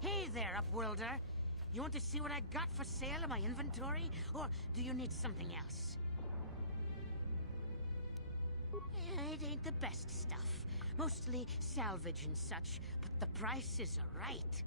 Hey there, Upworlder. You want to see what I got for sale in my inventory, or do you need something else? It ain't the best stuff. Mostly salvage and such, but the prices are right.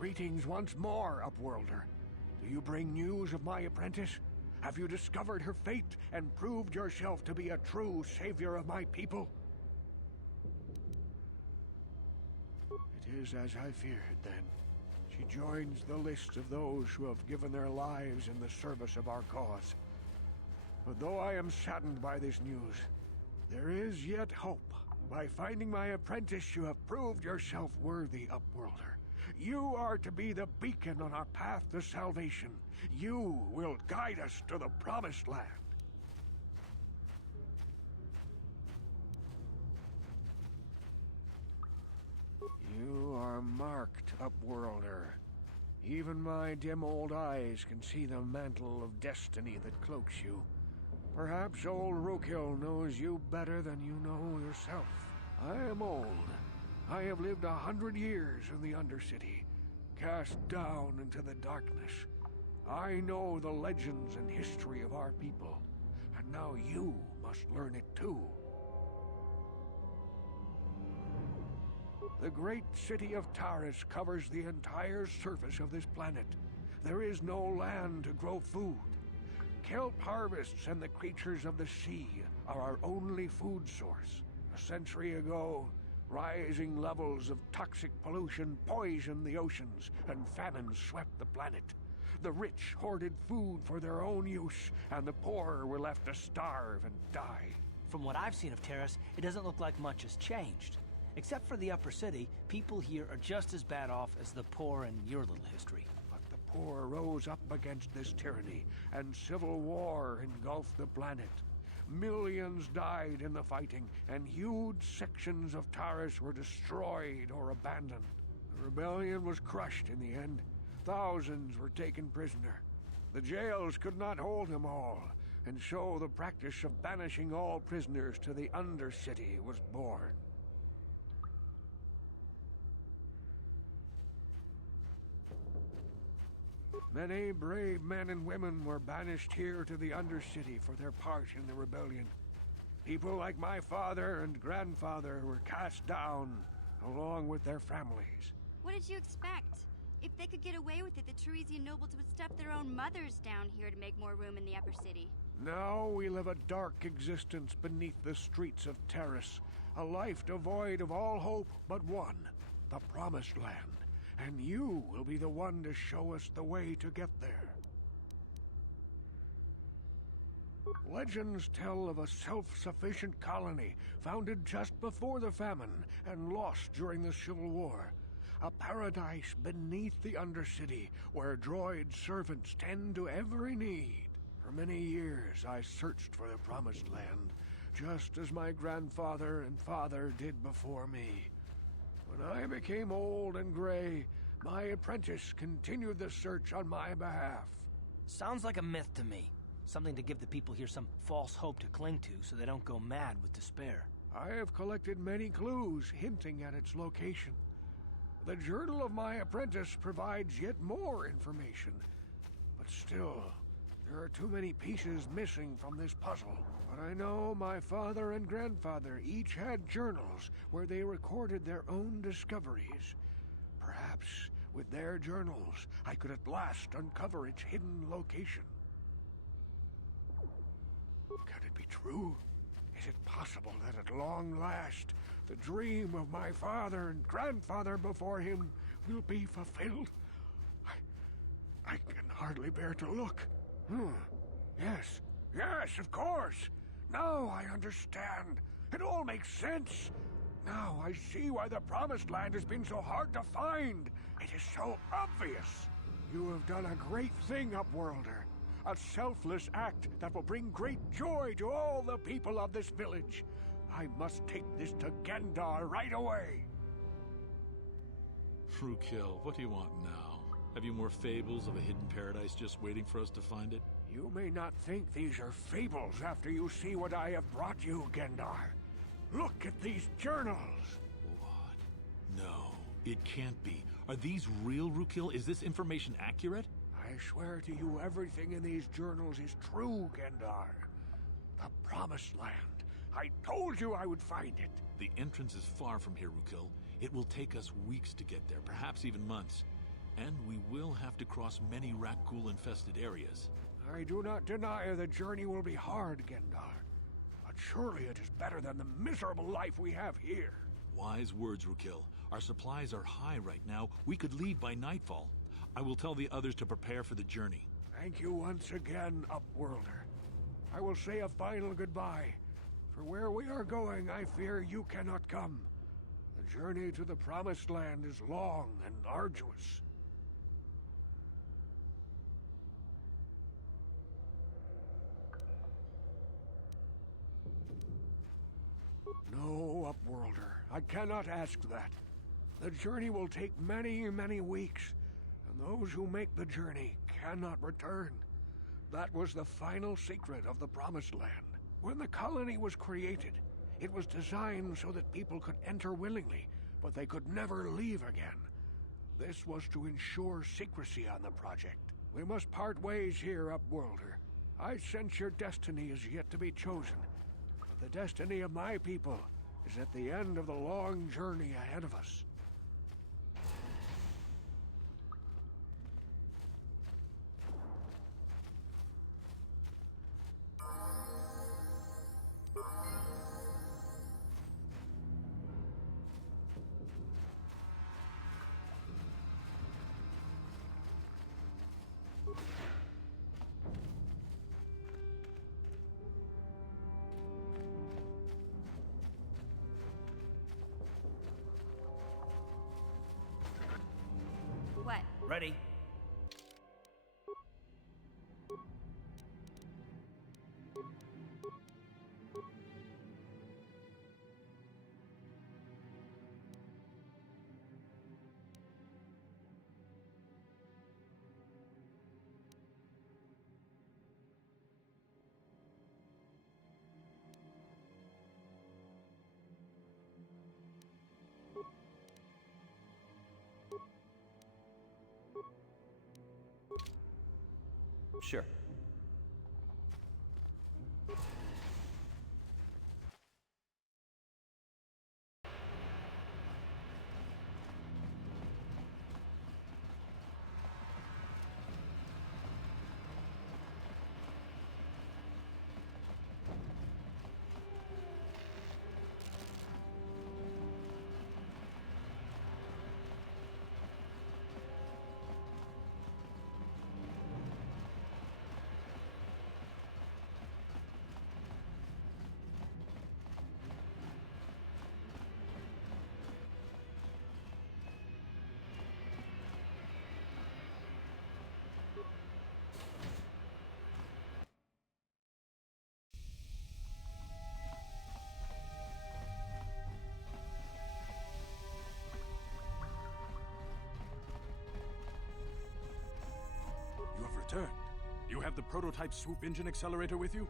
Greetings once more, Upworlder. Do you bring news of my apprentice? Have you discovered her fate and proved yourself to be a true savior of my people? It is as I feared, then. She joins the list of those who have given their lives in the service of our cause. But though I am saddened by this news, there is yet hope. By finding my apprentice, you have proved yourself worthy, Upworlder. You are to be the beacon on our path to salvation. You will guide us to the Promised Land. You are marked, Upworlder. Even my dim old eyes can see the mantle of destiny that cloaks you. Perhaps old Rookhill knows you better than you know yourself. I am old. I have lived 100 years in the undercity, cast down into the darkness. I know the legends and history of our people, and now you must learn it too. The great city of Taris covers the entire surface of this planet. There is no land to grow food. Kelp harvests and the creatures of the sea are our only food source. A century ago, rising levels of toxic pollution poisoned the oceans, and famine swept the planet. The rich hoarded food for their own use, and the poor were left to starve and die. From what I've seen of Terrace, it doesn't look like much has changed. Except for the upper city, people here are just as bad off as the poor in your little history. But the poor rose up against this tyranny, and civil war engulfed the planet. Millions died in the fighting, and huge sections of Taris were destroyed or abandoned. The rebellion was crushed in the end. Thousands were taken prisoner. The jails could not hold them all, and so the practice of banishing all prisoners to the undercity was born. Many brave men and women were banished here to the undercity for their part in the rebellion. People like my father and grandfather were cast down, along with their families. What did you expect? If they could get away with it, the Teresian nobles would stuff their own mothers down here to make more room in the upper city. Now we live a dark existence beneath the streets of Taris, a life devoid of all hope but one, the Promised Land. And you will be the one to show us the way to get there. Legends tell of a self-sufficient colony founded just before the famine and lost during the Civil War. A paradise beneath the Undercity where droid servants tend to every need. For many years I searched for the Promised Land, just as my grandfather and father did before me. When I became old and gray, my apprentice continued the search on my behalf. Sounds like a myth to me. Something to give the people here some false hope to cling to so they don't go mad with despair. I have collected many clues hinting at its location. The journal of my apprentice provides yet more information. But still, there are too many pieces missing from this puzzle. But I know my father and grandfather each had journals where they recorded their own discoveries. Perhaps with their journals, I could at last uncover its hidden location. Can it be true? Is it possible that at long last, the dream of my father and grandfather before him will be fulfilled? I can hardly bear to look. Yes, of course. Now I understand. It all makes sense. Now I see why the Promised Land has been so hard to find. It is so obvious. You have done a great thing, Upworlder. A selfless act that will bring great joy to all the people of this village. I must take this to Gendar right away. Rookhill, what do you want now? Have you more fables of a hidden paradise just waiting for us to find it? You may not think these are fables after you see what I have brought you, Gendar. Look at these journals! What? No, it can't be. Are these real, Rookhill? Is this information accurate? I swear to you, everything in these journals is true, Gendar. The Promised Land. I told you I would find it. The entrance is far from here, Rookhill. It will take us weeks to get there, perhaps even months. And we will have to cross many Rakghoul-infested areas. I do not deny the journey will be hard, Gendar. But surely it is better than the miserable life we have here. Wise words, Rukil. Our supplies are high right now. We could leave by nightfall. I will tell the others to prepare for the journey. Thank you once again, Upworlder. I will say a final goodbye. For where we are going, I fear you cannot come. The journey to the Promised Land is long and arduous. No, Upworlder. I cannot ask that. The journey will take many, many weeks, and those who make the journey cannot return. That was the final secret of the Promised Land. When the colony was created, it was designed so that people could enter willingly, but they could never leave again. This was to ensure secrecy on the project. We must part ways here, Upworlder. I sense your destiny is yet to be chosen. The destiny of my people is at the end of the long journey ahead of us. What? Ready? Sure. You have returned. You have the prototype swoop engine accelerator with you?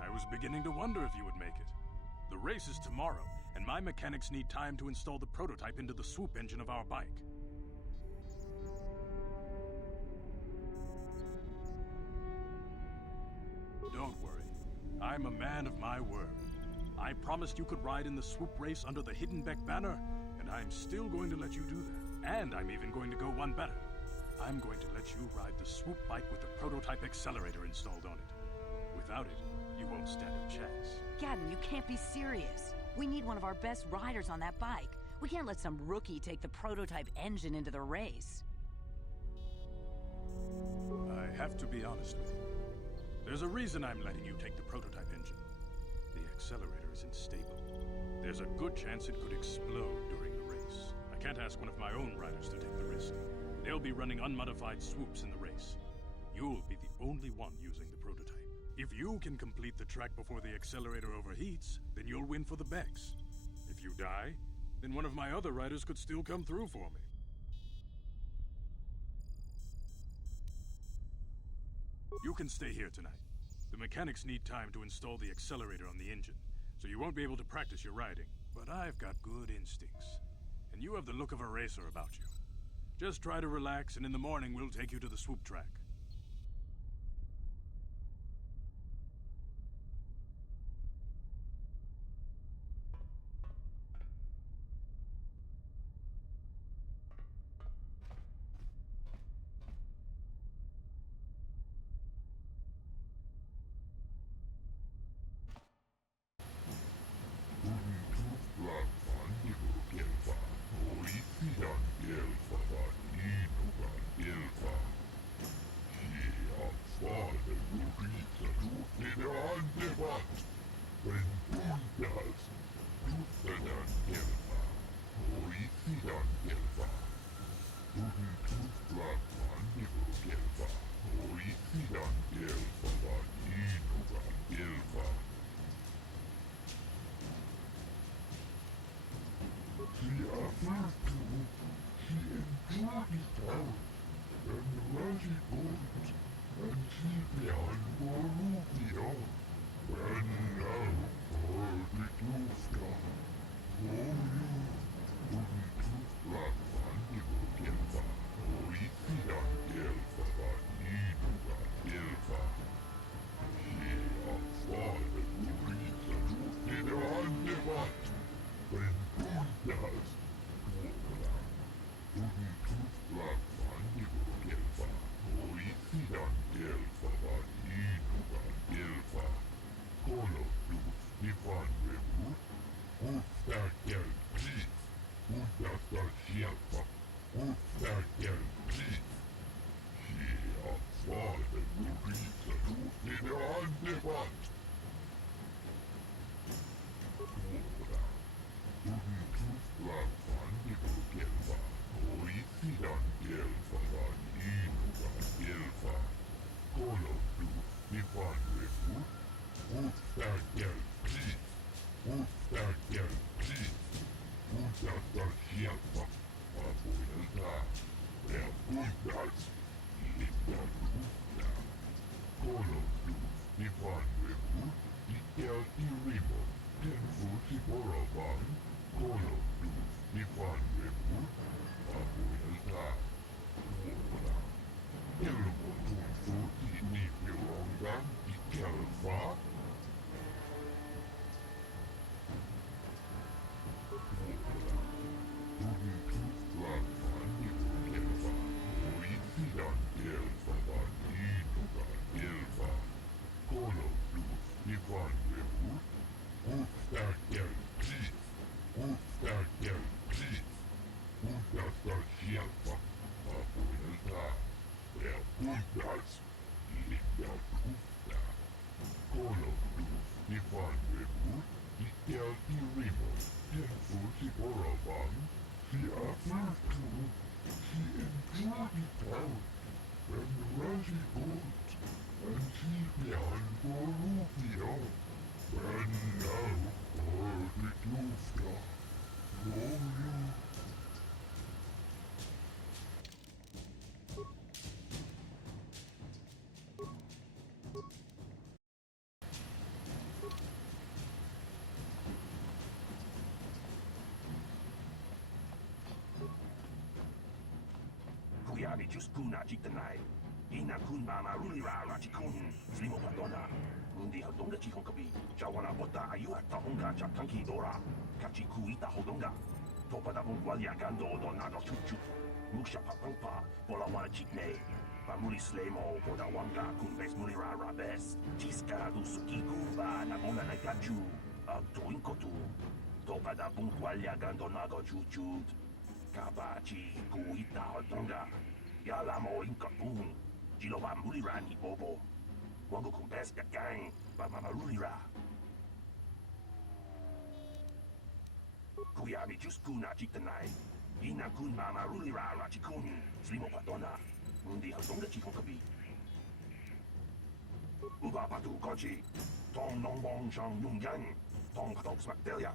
I was beginning to wonder if you would make it. The race is tomorrow, and my mechanics need time to install the prototype into the swoop engine of our bike. Don't worry. I'm a man of my word. I promised you could ride in the swoop race under the Hiddenbeck banner, and I'm still going to let you do that. And I'm even going to go one better. I'm going to let you ride the swoop bike with the prototype accelerator installed on it. Without it, you won't stand a chance. Gadden, you can't be serious. We need one of our best riders on that bike. We can't let some rookie take the prototype engine into the race. I have to be honest with you. There's a reason I'm letting you take the prototype engine. The accelerator isn't stable. There's a good chance it could explode during the race. I can't ask one of my own riders to take the risk. They'll be running unmodified swoops in the race. You'll be the only one using the prototype. If you can complete the track before the accelerator overheats, then you'll win for the Becks. If you die, then one of my other riders could still come through for me. You can stay here tonight. The mechanics need time to install the accelerator on the engine, so you won't be able to practice your riding. But I've got good instincts, and you have the look of a racer about you. Just try to relax, and in the morning we'll take you to the swoop track. Kuyami Juskuna Jitanai. Ina kun mama rulira rachikun. Slimo Padona. Mundi Hodonga Chihonkabi. Jawana Bota Ayuata Honga Chakanki Dora. Kachiku Ita Hodonga. Topada Bungwalia Gando Donado Chuchu. Musha Papampa. Bolawana Chikne. Pamuli Slemo Podawanga Kumbes Mulira Rabes. Chiska Dusukiku Ba Namona Nagachu. Abtuinkotu. Topada Bungwalia Gando Nago Chuchut. Kabachi Kuita Hodonga. Yalamo Inkapun. Jiloba Mulira ni Bobo. Wango Kumbes Gang. Bamamarulira. Kuyami Juskuna Jitanai. Ina kun mama rulira rachikun. Slimo Padona. Mundi Hodonga Chihonkabi. Uba Patu Kochi. Tong Nong Bong Shang Yung Yang. Tong Katok Smakdelia.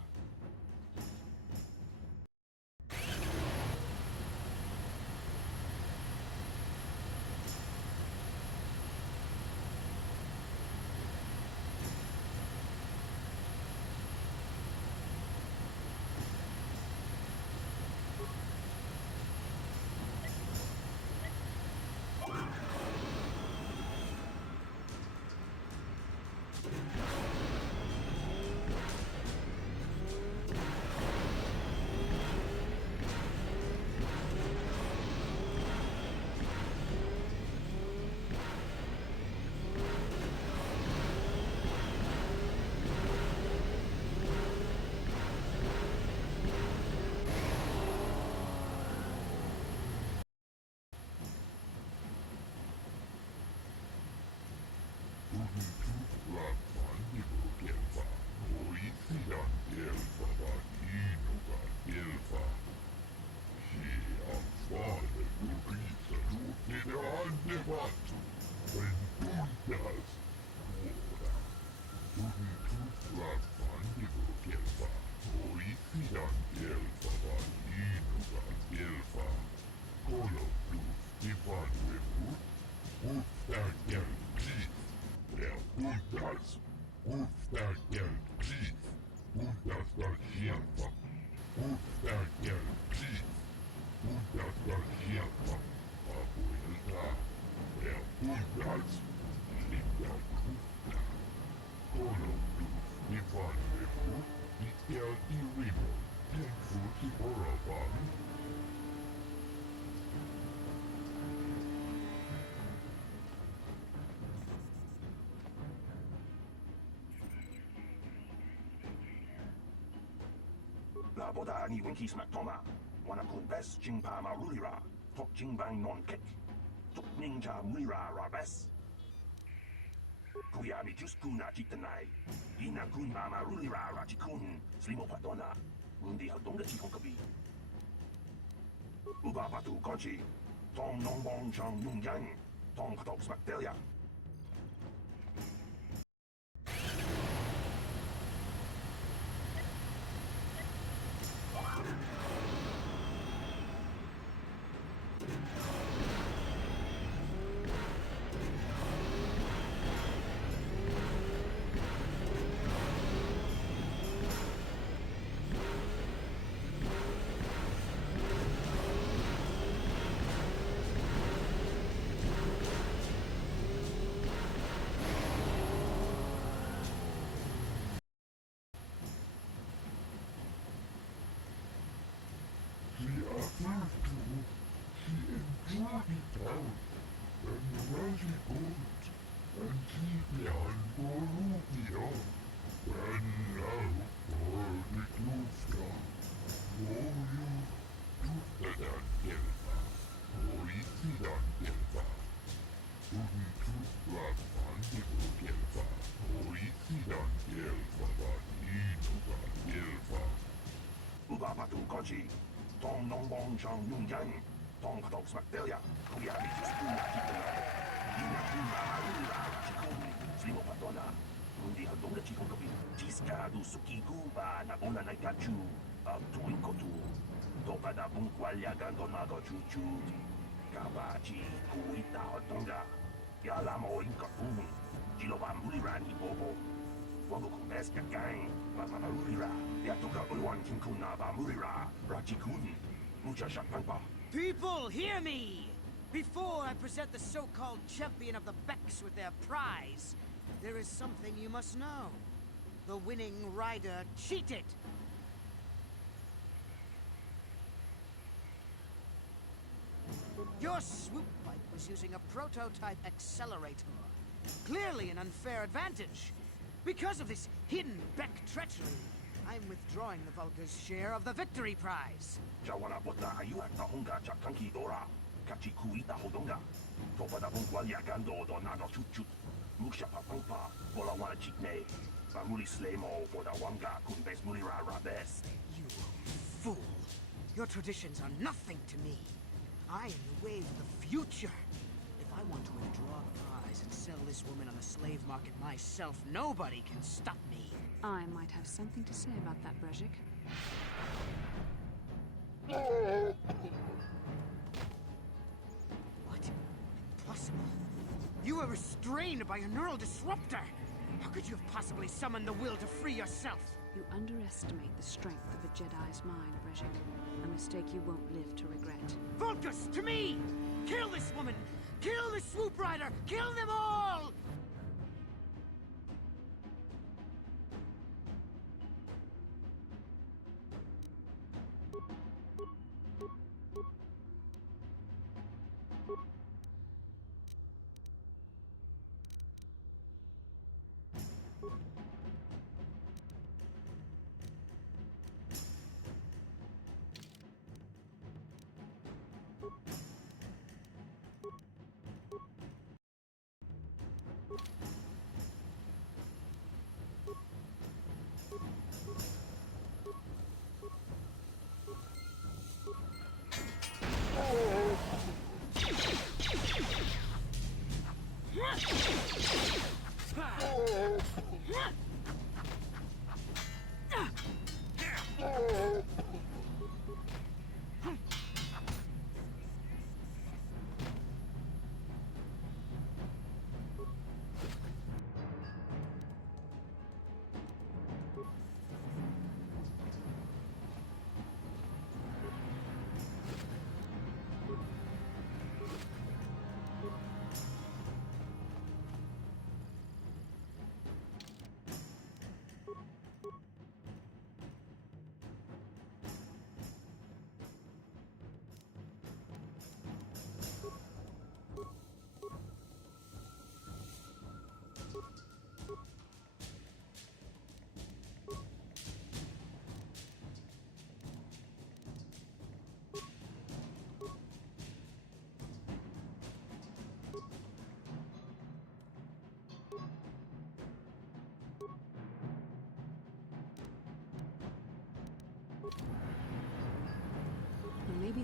La boda ni winkis mactoma. Wana kun bes jingpa marulira. Tok jingbang non kek. Tok ninja muira rabes. Kuya mi jus kuna chitanai. Ina kun ma marulira rachikun. Slimo patona. Mundi hadonga chikon kabi. Uba patu konchi. Tong nong bong chang yung yang. Tong katok smaktelia. Uba patu konchi. Tong nong bong chang yung yang. Tong katok smaktelia. Kuya mi jus kuna chitanai. Ina kun ma marulira rachikun. Slimo patona. Mundi hadonga chikon kabi. Jiska du suki guba na bona na gachu. Tuin kotu. Topa da bung kwalya gandon mago chuchu. Kabachi kuita hadonga. Yalamo inkapun. Jiloba mulirani bobo. Wago kumbes gang. Mama marulira. Yatoka uwan kinkuna ba mulira. Rachikun. Mucha shakpanpa. People, hear me! Before I present the so-called champion of the Becks with their prize, there is something you must know. The winning rider cheated. Your swoop bike was using a prototype accelerator. Clearly an unfair advantage. Because of this hidden Beck treachery, I'm withdrawing the Vulkars' share of the victory prize. Jawana bota ayuata honga chakanki dora. Kachi kuita hodonga. Topa da bungwalia gando do nano chuchut. Muksha papampa. Bola wana chikne. Bamuli slemo boda wanga kunbes mulira rabes. You fool. Your traditions are nothing to me. I am the wave of the future. If I want to withdraw the prize and sell this woman on the slave market myself, nobody can stop me. I might have something to say about that, Brezhik. What? Impossible. You were restrained by a neural disruptor. How could you have possibly summoned the will to free yourself? You underestimate the strength of a Jedi's mind, Brezhik. A mistake you won't live to regret. Vulkars, to me! Kill this woman! Kill the swoop rider! Kill them all!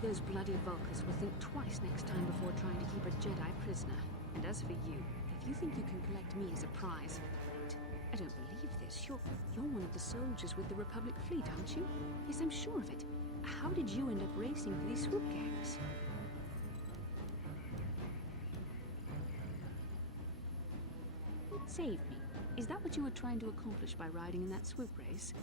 those bloody Vulkars will think twice next time before trying to keep a Jedi prisoner. And as for you, if you think you can collect me as a prize... Wait, I don't believe this. You're one of the soldiers with the Republic fleet, aren't you? Yes, I'm sure of it. How did you end up racing for these swoop gangs? Save me. Is that what you were trying to accomplish by riding in that swoop race?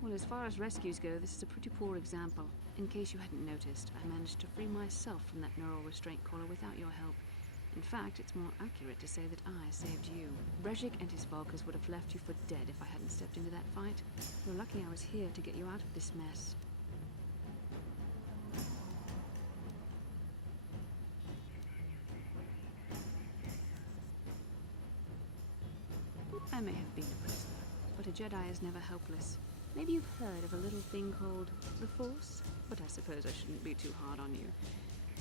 Well, as far as rescues go, this is a pretty poor example. In case you hadn't noticed, I managed to free myself from that neural restraint collar without your help. In fact, it's more accurate to say that I saved you. Brejik and his Vulkars would have left you for dead if I hadn't stepped into that fight. You're lucky I was here to get you out of this mess. I may have been a prisoner, but a Jedi is never helpless. Maybe you've heard of a little thing called the Force? But I suppose I shouldn't be too hard on you.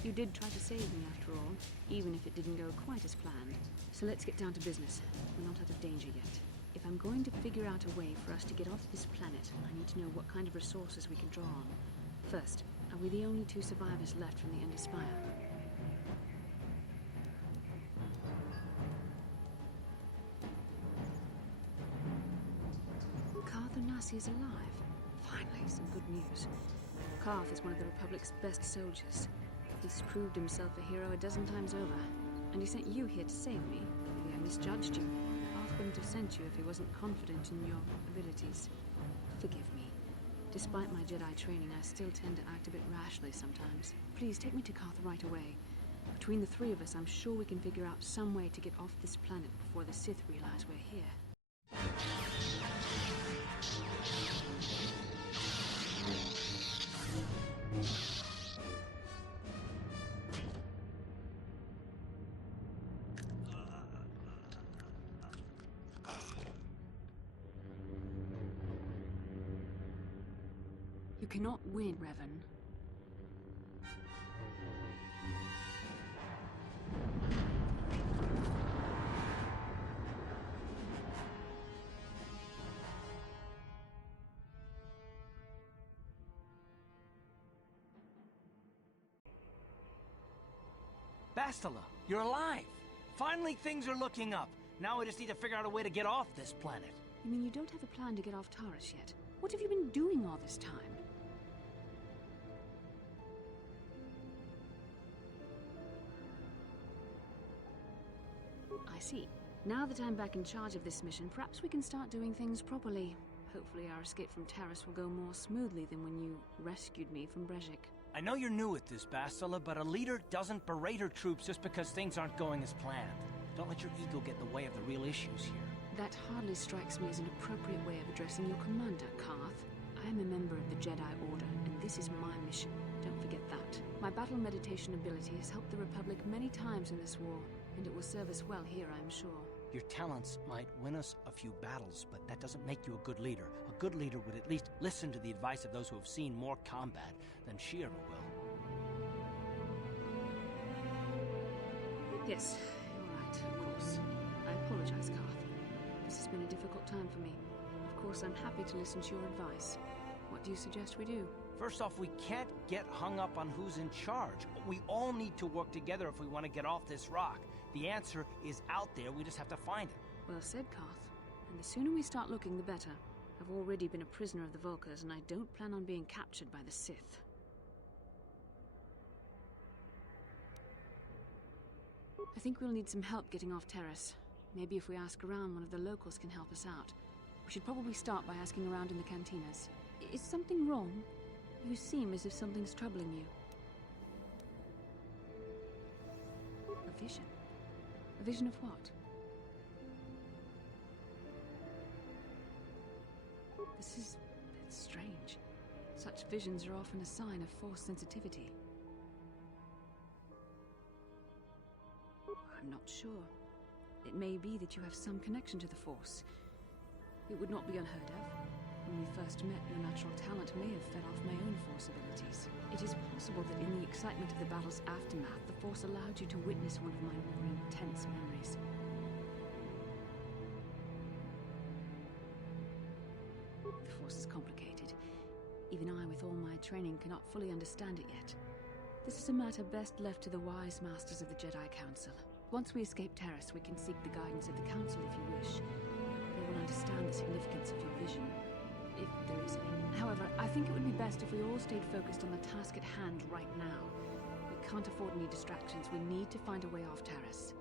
You did try to save me after all, even if it didn't go quite as planned. So let's get down to business. We're not out of danger yet. If I'm going to figure out a way for us to get off this planet, I need to know what kind of resources we can draw on. First, are we the only two survivors left from the Ender Spire? Is alive. Finally, some good news. Karth is one of the Republic's best soldiers. He's proved himself a hero a dozen times over. And he sent you here to save me. Maybe I misjudged you. Karth wouldn't have sent you if he wasn't confident in your abilities. Forgive me. Despite my Jedi training, I still tend to act a bit rashly sometimes. Please take me to Karth right away. Between the three of us, I'm sure we can figure out some way to get off this planet before the Sith realize we're here. You cannot win, Revan. Bastila, you're alive! Finally, things are looking up. Now we just need to figure out a way to get off this planet. You mean you don't have a plan to get off Taurus yet? What have you been doing all this time? I see. Now that I'm back in charge of this mission, perhaps we can start doing things properly. Hopefully our escape from Taurus will go more smoothly than when you rescued me from Brejik. I know you're new at this, Bastila, but a leader doesn't berate her troops just because things aren't going as planned. Don't let your ego get in the way of the real issues here. That hardly strikes me as an appropriate way of addressing your commander, Karth. I am a member of the Jedi Order, and this is my mission. Don't forget that. My battle meditation ability has helped the Republic many times in this war, and it will serve us well here, I am sure. Your talents might win us a few battles, but that doesn't make you a good leader. A good leader would at least listen to the advice of those who have seen more combat than she ever will. Yes, you're right, of course. I apologize, Karth. This has been a difficult time for me. Of course, I'm happy to listen to your advice. What do you suggest we do? First off, we can't get hung up on who's in charge. We all need to work together if we want to get off this rock. The answer is out there, we just have to find it. Well said, Karth. And the sooner we start looking, the better. I've already been a prisoner of the Vulkars, and I don't plan on being captured by the Sith. I think we'll need some help getting off Taurus. Maybe if we ask around, one of the locals can help us out. We should probably start by asking around in the cantinas. Is something wrong? You seem as if something's troubling you. A vision? A vision of what? It's strange. Such visions are often a sign of Force sensitivity. I'm not sure. It may be that you have some connection to the Force. It would not be unheard of. When we first met, your natural talent may have fed off my own Force abilities. It is possible that in the excitement of the battle's aftermath, the Force allowed you to witness one of my more intense memories. The Force is complicated. Even I, with all my training, cannot fully understand it yet. This is a matter best left to the wise masters of the Jedi Council. Once we escape Terrace, we can seek the guidance of the Council if you wish. They will understand the significance of your vision, if there is any. However, I think it would be best if we all stayed focused on the task at hand right now. We can't afford any distractions. We need to find a way off Terrace.